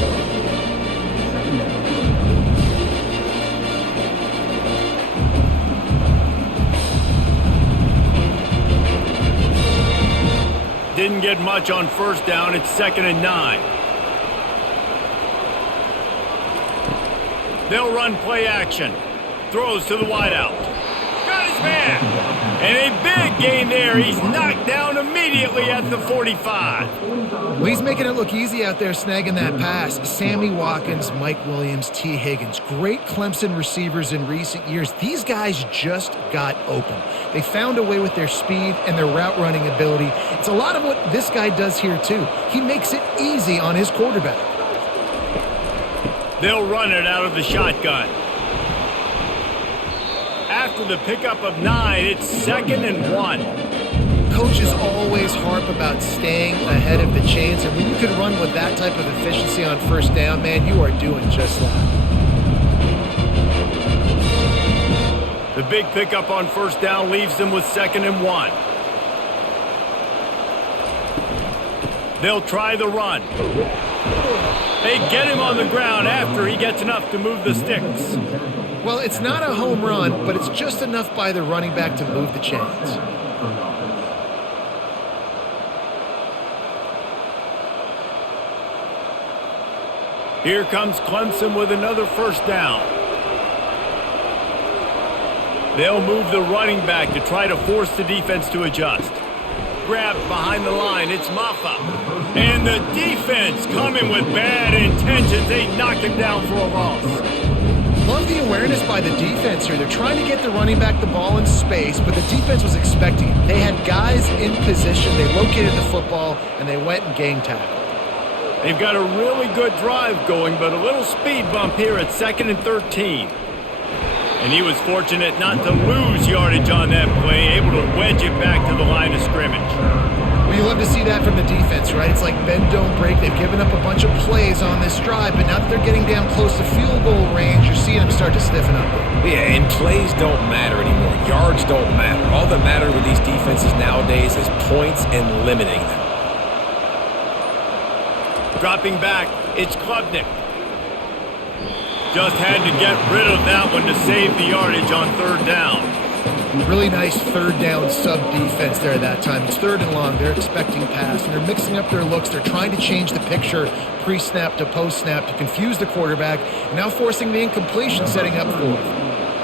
Didn't get much on first down. It's 2nd and 9. They'll run play action. Throws to the wideout. Got his man. And a big gain there. He's knocked down immediately at the 45. Well, he's making it look easy out there snagging that pass. Sammy Watkins, Mike Williams, T. Higgins. Great Clemson receivers in recent years. These guys just got open. They found a way with their speed and their route running ability. It's a lot of what this guy does here, too. He makes it easy on his quarterback. They'll run it out of the shotgun. After the pickup of 9, it's 2nd and 1. Coaches always harp about staying ahead of the chains, and when you can run with that type of efficiency on first down, man, you are doing just that. The big pickup on first down leaves them with 2nd and 1. They'll try the run. They get him on the ground after he gets enough to move the sticks. Well, it's not a home run, but it's just enough by the running back to move the chains. Here comes Clemson with another first down. They'll move the running back to try to force the defense to adjust. Grabbed behind the line, it's Maffa. And the defense coming with bad intentions. They knock him down for a loss. Love the awareness by the defense here. They're trying to get the running back the ball in space, but the defense was expecting it. They had guys in position. They located the football, and they went and gang tackled. They've got a really good drive going, but a little speed bump here at 2nd and 13. And he was fortunate not to lose yardage on that play, able to wedge it back to the line of scrimmage. Well, you love to see that from the defense, right? It's like bend, don't break. They've given up a bunch of plays on this drive, but now that they're getting down close to field goal range, you're seeing them start to stiffen up. Yeah, and plays don't matter anymore. Yards don't matter. All that matters with these defenses nowadays is points and limiting them. Dropping back, it's Klubnik. Just had to get rid of that one to save the yardage on third down. Really nice third down sub-defense there at that time. It's 3rd and long. They're expecting pass, and they're mixing up their looks. They're trying to change the picture pre-snap to post-snap to confuse the quarterback, and now forcing the incompletion, setting up 4th.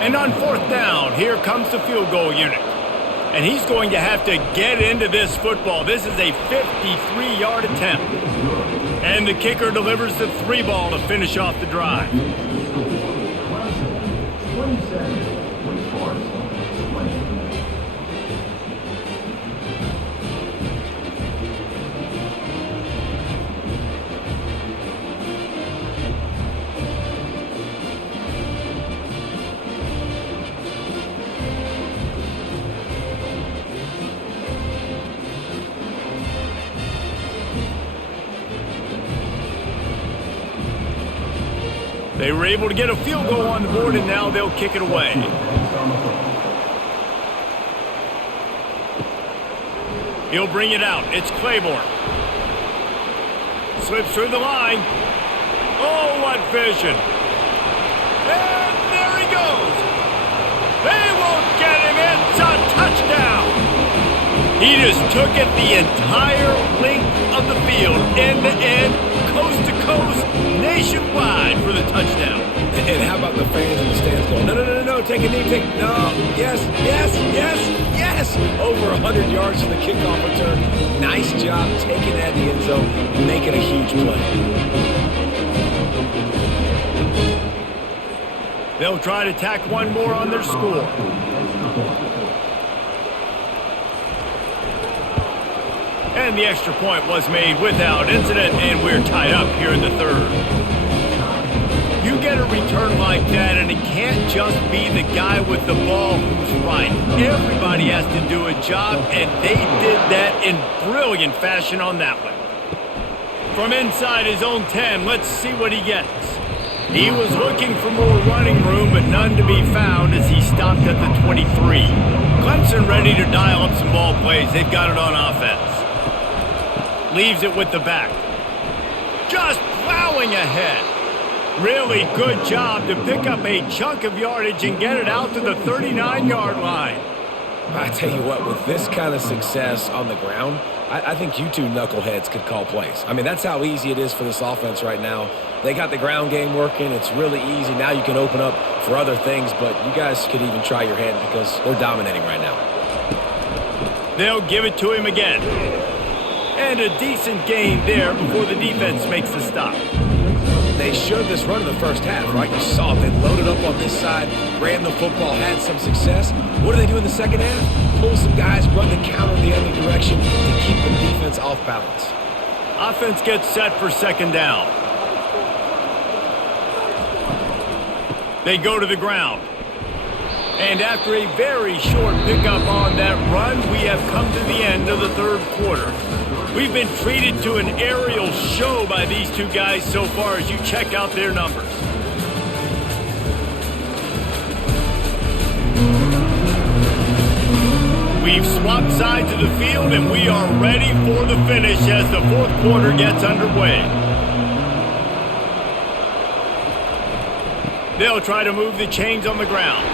And on 4th down, here comes the field goal unit. And he's going to have to get into this football. This is a 53-yard attempt. And the kicker delivers the 3-ball to finish off the drive. They were able to get a field goal on the board, and now they'll kick it away. He'll bring it out. It's Claiborne. Slips through the line. Oh, what vision. And there he goes. They won't get him. It's a touchdown. He just took it the entire length of the field, end to end, coast to coast, nationwide for the touchdown. And how about the fans in the stands going, no, take a knee, no, yes. Over 100 yards to the kickoff return. Nice job taking that to the end zone and making a huge play. They'll try to tack one more on their score. And the extra point was made without incident, and we're tied up here in the third. You get a return like that, and it can't just be the guy with the ball who's right. Everybody has to do a job, and they did that in brilliant fashion on that one. From inside his own 10, let's see what he gets. He was looking for more running room, but none to be found as he stopped at the 23. Clemson ready to dial up some ball plays. They've got it on offense. Leaves it with the back. Just plowing ahead. Really good job to pick up a chunk of yardage and get it out to the 39-yard line. I tell you what, with this kind of success on the ground, I think you two knuckleheads could call plays. I mean, that's how easy it is for this offense right now. They got the ground game working. It's really easy. Now you can open up for other things, but you guys could even try your hand because they're dominating right now. They'll give it to him again. And a decent gain there before the defense makes the stop. They showed this run in the first half, right? You saw it. They loaded up on this side, ran the football, had some success. What do they do in the second half? Pull some guys, run the counter in the other direction to keep the defense off balance. Offense gets set for second down. They go to the ground. And after a very short pickup on that run, we have come to the end of the third quarter. We've been treated to an aerial show by these two guys so far as you check out their numbers. We've swapped sides of the field and we are ready for the finish as the fourth quarter gets underway. They'll try to move the chains on the ground.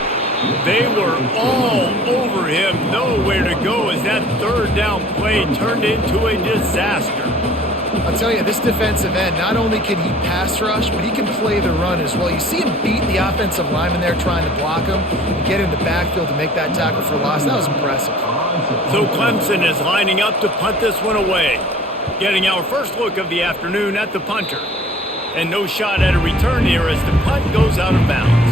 They were all over him, nowhere to go as that third down play turned into a disaster. I'll tell you, this defensive end, not only can he pass rush, but he can play the run as well. You see him beat the offensive lineman there trying to block him and get in the backfield to make that tackle for loss. That was impressive. So Clemson is lining up to punt this one away. Getting our first look of the afternoon at the punter. And no shot at a return here as the punt goes out of bounds.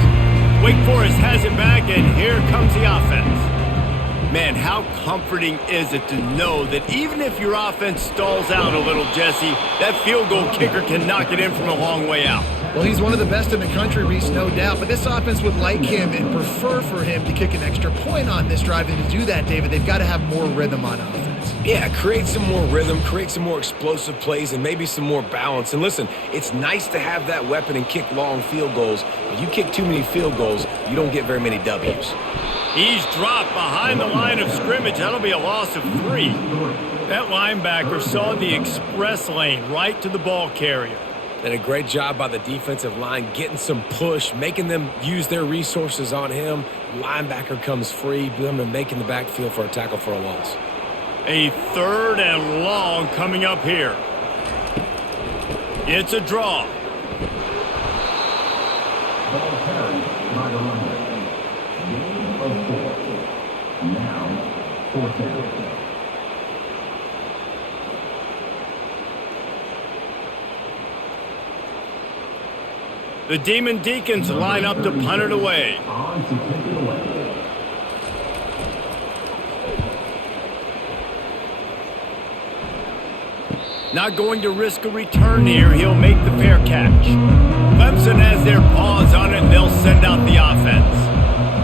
Wake Forest has it back, and here comes the offense. Man, how comforting is it to know that even if your offense stalls out a little, Jesse, that field goal kicker can knock it in from a long way out. Well, he's one of the best in the country, Reese, no doubt. But this offense would like him and prefer for him to kick an extra point on this drive. And to do that, David, they've got to have more rhythm on offense. Yeah, create some more rhythm, create some more explosive plays, and maybe some more balance. And listen, it's nice to have that weapon and kick long field goals. But you kick too many field goals, you don't get very many W's. He's dropped behind the line of scrimmage. That'll be a loss of 3. That linebacker saw the express lane right to the ball carrier. And a great job by the defensive line getting some push, making them use their resources on him. Linebacker comes free, making the backfield for a tackle for a loss. A third and long coming up here. It's a draw. Ball carried by the runner. Gain of 4. Now, fourth down. The Demon Deacons line up to punt it away. On to kick it away. Not going to risk a return here. He'll make the fair catch. Clemson has their paws on it, and they'll send out the offense.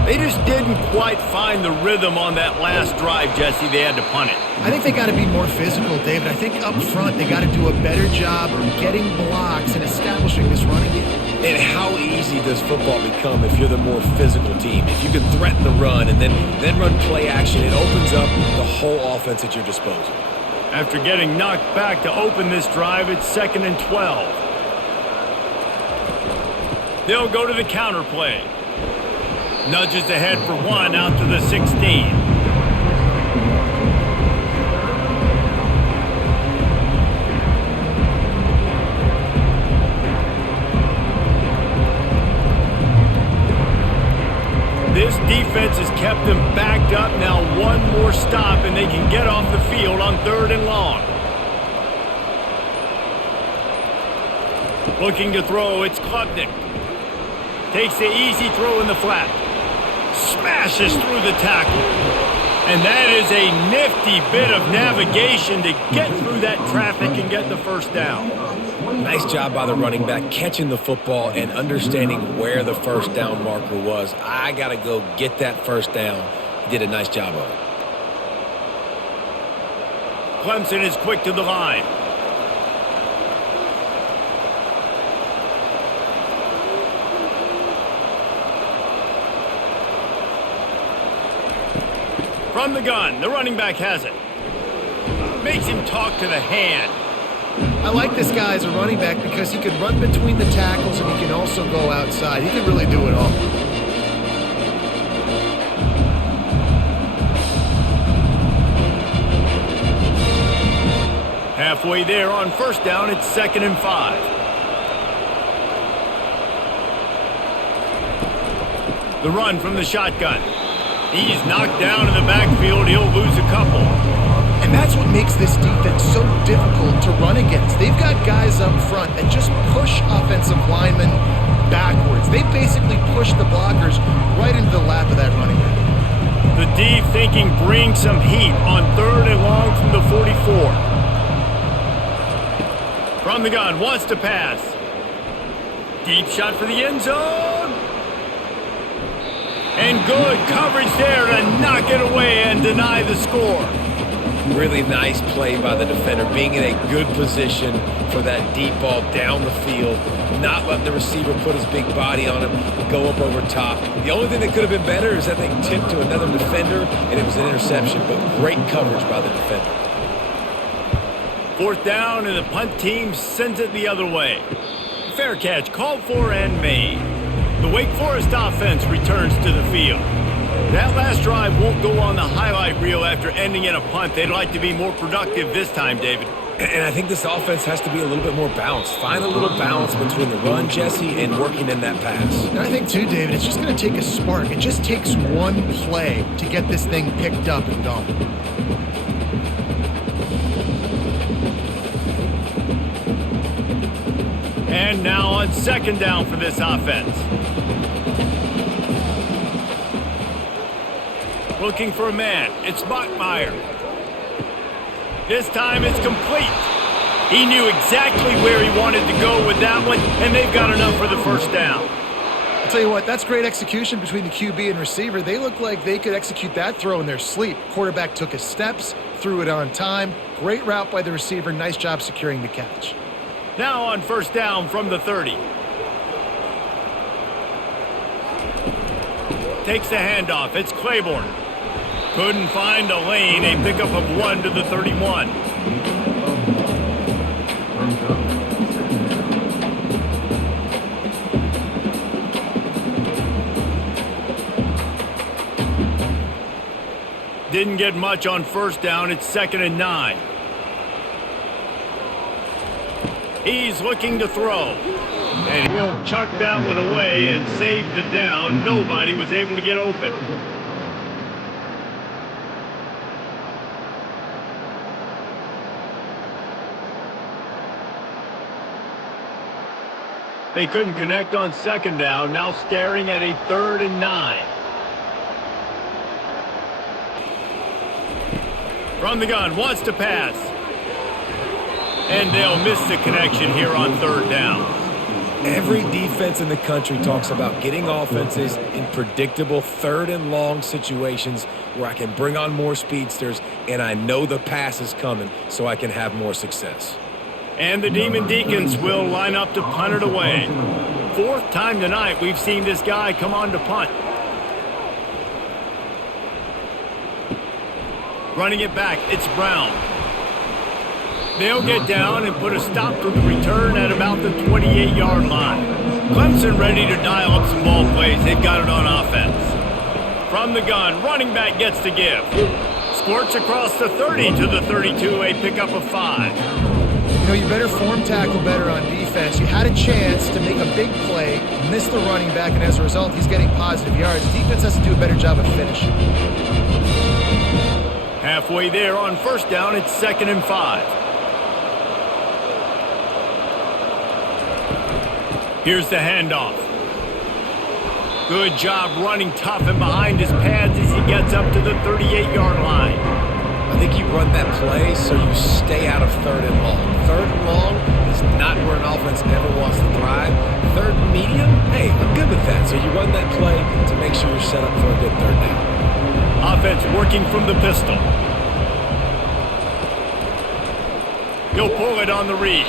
They just didn't quite find the rhythm on that last drive, Jesse. They had to punt it. I think they got to be more physical, David. I think up front they got to do a better job of getting blocks and establishing this running game. And how easy does football become if you're the more physical team? If you can threaten the run and then run play action, it opens up the whole offense at your disposal. After getting knocked back to open this drive, it's 2nd and 12. They'll go to the counter play. Nudges ahead for 1 out to the 16. This defense has kept them backed up. Now one more stop and they can get off the field on 3rd and long. Looking to throw, it's Klubnik. Takes the easy throw in the flat. Smashes through the tackle. And that is a nifty bit of navigation to get through that traffic and get the first down. Nice job by the running back catching the football and understanding where the first down marker was. I got to go get that first down. He did a nice job of it. Clemson is quick to the line. From the gun, the running back has it. Makes him talk to the hand. I like this guy as a running back because he can run between the tackles and he can also go outside. He can really do it all. Halfway there on first down, it's 2nd and 5. The run from the shotgun. He's knocked down in the backfield. He'll lose a couple. And that's what makes this defense so difficult to run against. They've got guys up front that just push offensive linemen backwards. They basically push the blockers right into the lap of that running back. The D thinking bring some heat on 3rd and long from the 44. From the gun, wants to pass. Deep shot for the end zone. And good coverage there to knock it away and deny the score. Really nice play by the defender, being in a good position for that deep ball down the field, not letting the receiver put his big body on him, go up over top. The only thing that could have been better is that they tipped to another defender, and it was an interception, but great coverage by the defender. 4th down, and the punt team sends it the other way. Fair catch called for and made. The Wake Forest offense returns to the field. That last drive won't go on the highlight reel after ending in a punt. They'd like to be more productive this time, David. And I think this offense has to be a little bit more balanced. Find a little balance between the run, Jesse, and working in that pass. And I think, too, David, it's just going to take a spark. It just takes one play to get this thing picked up and going. And now on 2nd down for this offense. Looking for a man. It's Bachmeier. This time it's complete. He knew exactly where he wanted to go with that one, and they've got enough for the first down. I'll tell you what, that's great execution between the QB and receiver. They look like they could execute that throw in their sleep. Quarterback took his steps, threw it on time. Great route by the receiver. Nice job securing the catch. Now on 1st down from the 30. Takes the handoff. It's Claiborne. Couldn't find a lane. A pickup of 1 to the 31. Didn't get much on 1st down. It's 2nd and 9. He's looking to throw. And he'll chuck that one away and save the down. Nobody was able to get open. They couldn't connect on 2nd down. Now staring at a 3rd and 9. From the gun, wants to pass. And they'll miss the connection here on 3rd down. Every defense in the country talks about getting offenses in predictable 3rd and long situations where I can bring on more speedsters and I know the pass is coming so I can have more success. And the Demon Deacons will line up to punt it away. 4th time tonight we've seen this guy come on to punt. Running it back, it's Brown. They'll get down and put a stop to the return at about the 28-yard line. Clemson ready to dial up some ball plays. They've got it on offense. From the gun, running back gets to give. Squirts across the 30 to the 32, a pickup of 5. You know, you better form tackle better on defense. You had a chance to make a big play, missed the running back, and as a result, he's getting positive yards. Defense has to do a better job of finishing. Halfway there on 1st down, it's 2nd and 5. Here's the handoff. Good job running tough and behind his pads as he gets up to the 38-yard line. I think you run that play so you stay out of 3rd and long. 3rd and long is not where an offense ever wants to thrive. 3rd and medium, hey, I'm good with that. So you run that play to make sure you're set up for a good 3rd down. Offense working from the pistol. He'll pull it on the read.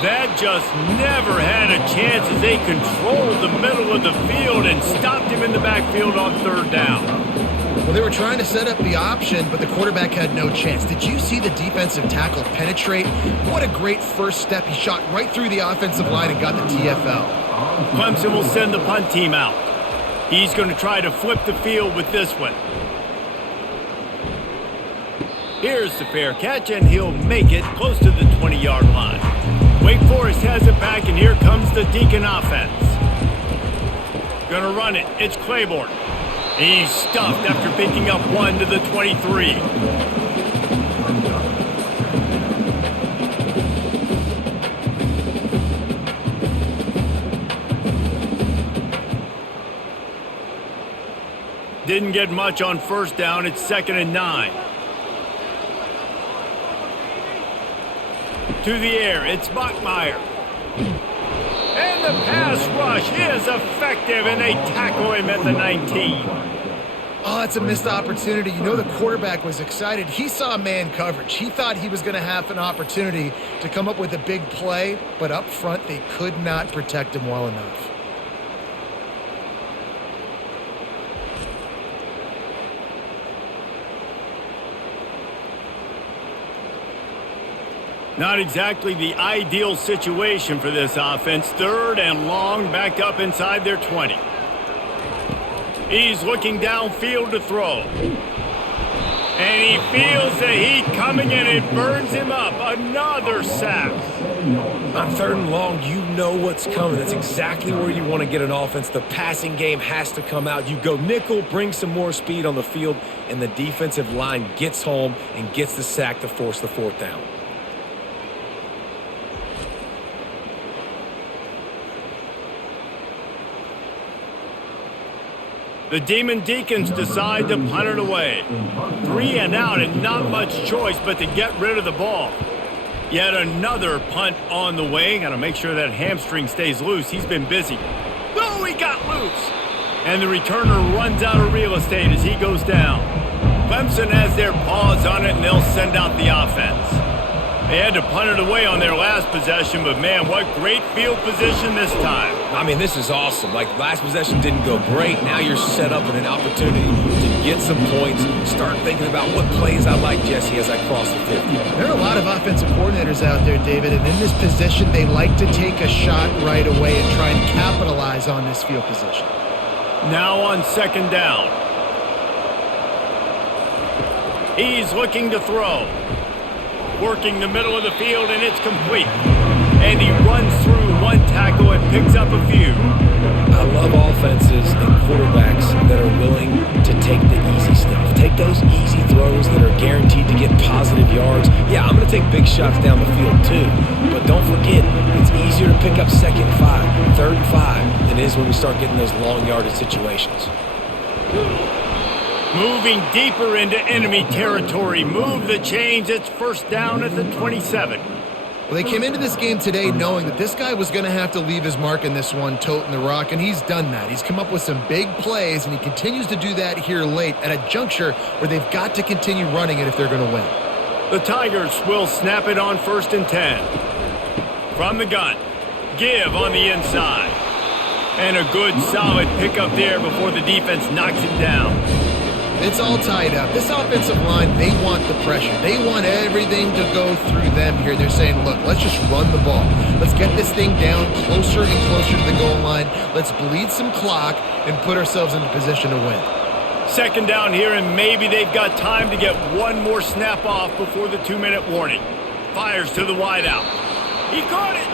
That just never had a chance as they controlled the middle of the field and stopped him in the backfield on 3rd down. Well, they were trying to set up the option, but the quarterback had no chance. Did you see the defensive tackle penetrate? What a great first step. He shot right through the offensive line and got the TFL. Clemson will send the punt team out. He's going to try to flip the field with this one. Here's the fair catch, and he'll make it close to the 20-yard line. Wake Forest has it back, and here comes the Deacon offense. Gonna run it. It's Claiborne. He's stuffed after picking up 1 to the 23. Didn't get much on 1st down. It's 2nd and 9. To the air, it's Bachmeier. And the pass rush is effective, and they tackle him at the 19. Oh, that's a missed opportunity. You know the quarterback was excited. He saw man coverage. He thought he was going to have an opportunity to come up with a big play, but up front they could not protect him well enough. Not exactly the ideal situation for this offense. 3rd and long, back up inside their 20. He's looking downfield to throw. And he feels the heat coming and it burns him up. Another sack. On 3rd and long, you know what's coming. That's exactly where you want to get an offense. The passing game has to come out. You go nickel, bring some more speed on the field, and the defensive line gets home and gets the sack to force the 4th down. The Demon Deacons decide to punt it away. 3 and out and not much choice but to get rid of the ball. Yet another punt on the way. Got to make sure that hamstring stays loose. He's been busy. Oh, he got loose. And the returner runs out of real estate as he goes down. Clemson has their paws on it and they'll send out the offense. They had to punt it away on their last possession, but man, what great field position this time. I mean, this is awesome. Like, last possession didn't go great. Now you're set up with an opportunity to get some points. Start thinking about what plays I like, Jesse, as I cross the 50. There are a lot of offensive coordinators out there, David, and in this position, they like to take a shot right away and try and capitalize on this field position. Now on 2nd down. He's looking to throw. Working the middle of the field, and it's complete. And he runs through 1 tackle and picks up a few. I love offenses and quarterbacks that are willing to take the easy stuff. Take those easy throws that are guaranteed to get positive yards. Yeah, I'm going to take big shots down the field too. But don't forget, it's easier to pick up 2nd and 5, 3rd and 5 than it is when we start getting those long yardage situations. Moving deeper into enemy territory. Move the chains. It's 1st down at the 27. Well, they came into this game today knowing that this guy was going to have to leave his mark in this one, toting the rock, and he's done that. He's come up with some big plays, and he continues to do that here late at a juncture where they've got to continue running it if they're going to win. The Tigers will snap it on 1st and 10. From the gun. Give on the inside. And a good solid pickup there before the defense knocks it down. It's all tied up. This offensive line, they want the pressure. They want everything to go through them here. They're saying, look, let's just run the ball. Let's get this thing down closer and closer to the goal line. Let's bleed some clock and put ourselves into position to win. 2nd down here, and maybe they've got time to get 1 more snap off before the 2-minute warning. Fires to the wideout. He caught it.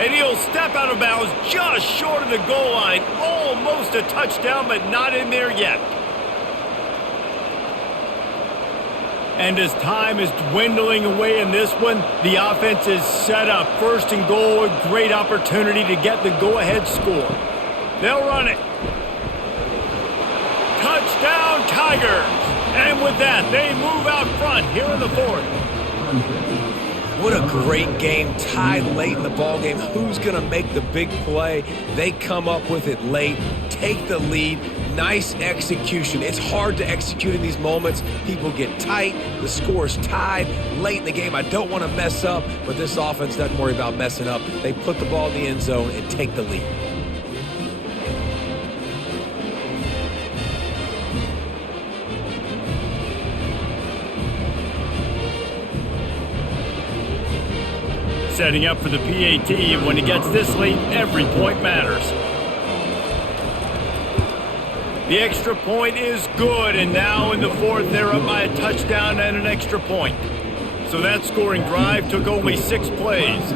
And he'll step out of bounds just short of the goal line. Almost a touchdown, but not in there yet. And as time is dwindling away in this one, the offense is set up. 1st and goal, a great opportunity to get the go-ahead score. They'll run it. Touchdown, Tigers! And with that, they move out front here in the fourth. What a great game, tied late in the ballgame. Who's going to make the big play? They come up with it late, take the lead. Nice execution. It's hard to execute in these moments. People get tight. The score's tied late in the game. I don't want to mess up, but this offense doesn't worry about messing up. They put the ball in the end zone and take the lead. Setting up for the PAT, and when it gets this late, every point matters. The extra point is good, and now in the fourth, they're up by a touchdown and an extra point. So that scoring drive took only 6 plays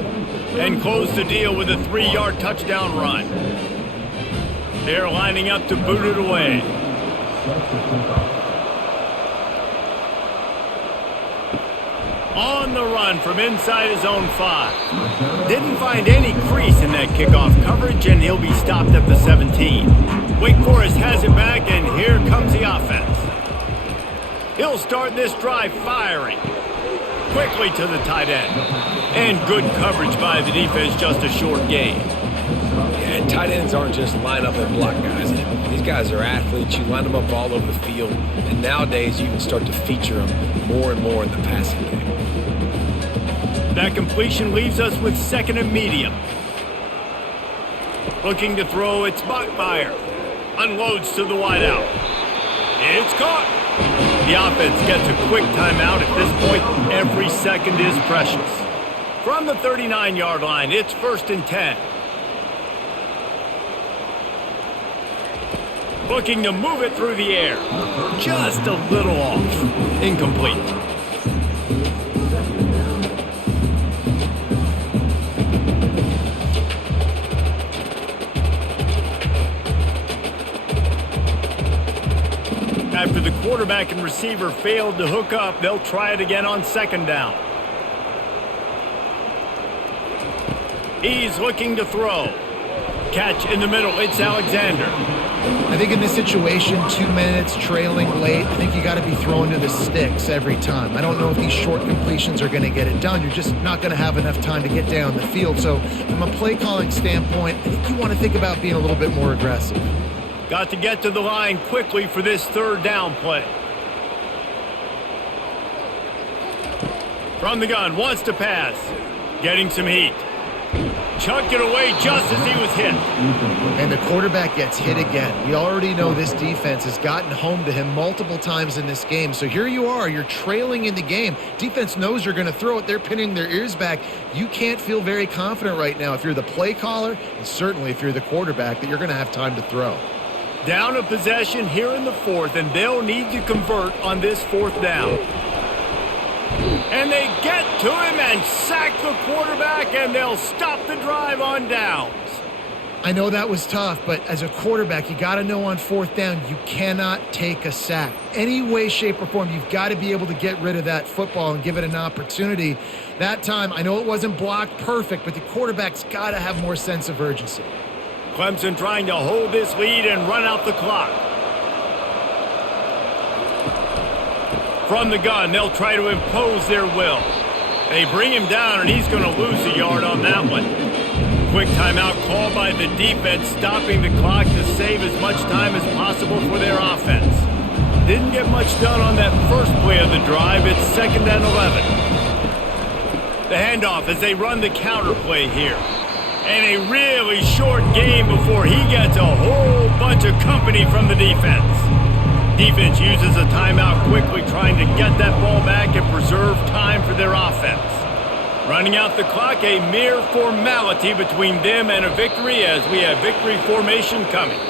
and closed the deal with a 3-yard touchdown run. They're lining up to boot it away. On the run from inside his own 5. Didn't find any crease in that kickoff coverage, and he'll be stopped at the 17. Wake Forest has it back, and here comes the offense. He'll start this drive firing. Quickly to the tight end. And good coverage by the defense, just a short gain. Yeah, tight ends aren't just line up and block guys. These guys are athletes. You line them up all over the field. And nowadays, you can start to feature them more and more in the passing game. That completion leaves us with 2nd and medium. Looking to throw, it's Bachmeier. Unloads to the wideout. It's caught. The offense gets a quick timeout. At this point, every second is precious. From the 39-yard line, it's 1st and 10. Looking to move it through the air. Just a little off. Incomplete. After the quarterback and receiver failed to hook up, they'll try it again on 2nd down. He's looking to throw. Catch in the middle, it's Alexander. I think in this situation, 2 minutes trailing late, I think you got to be throwing to the sticks every time. I don't know if these short completions are going to get it done. You're just not going to have enough time to get down the field. So from a play calling standpoint, I think you want to think about being a little bit more aggressive. Got to get to the line quickly for this 3rd down play. From the gun, wants to pass. Getting some heat. Chucked it away just as he was hit. And the quarterback gets hit again. We already know this defense has gotten home to him multiple times in this game. So here you are, you're trailing in the game. Defense knows you're going to throw it. They're pinning their ears back. You can't feel very confident right now if you're the play caller, and certainly if you're the quarterback, that you're going to have time to throw. Down a possession here in the 4th, and they'll need to convert on this 4th down. And they get to him and sack the quarterback, and they'll stop the drive on downs. I know that was tough, but as a quarterback, you got to know on 4th down, you cannot take a sack. Any way, shape, or form, you've got to be able to get rid of that football and give it an opportunity. That time, I know it wasn't blocked perfect, but the quarterback's got to have more sense of urgency. Clemson trying to hold this lead and run out the clock. From the gun, they'll try to impose their will. They bring him down, and he's going to lose a yard on that one. Quick timeout called by the defense, stopping the clock to save as much time as possible for their offense. Didn't get much done on that first play of the drive. It's 2nd and 11. The handoff as they run the counter play here. And a really short game before he gets a whole bunch of company from the defense. Defense uses a timeout quickly, trying to get that ball back and preserve time for their offense. Running out the clock, a mere formality between them and a victory as we have victory formation coming.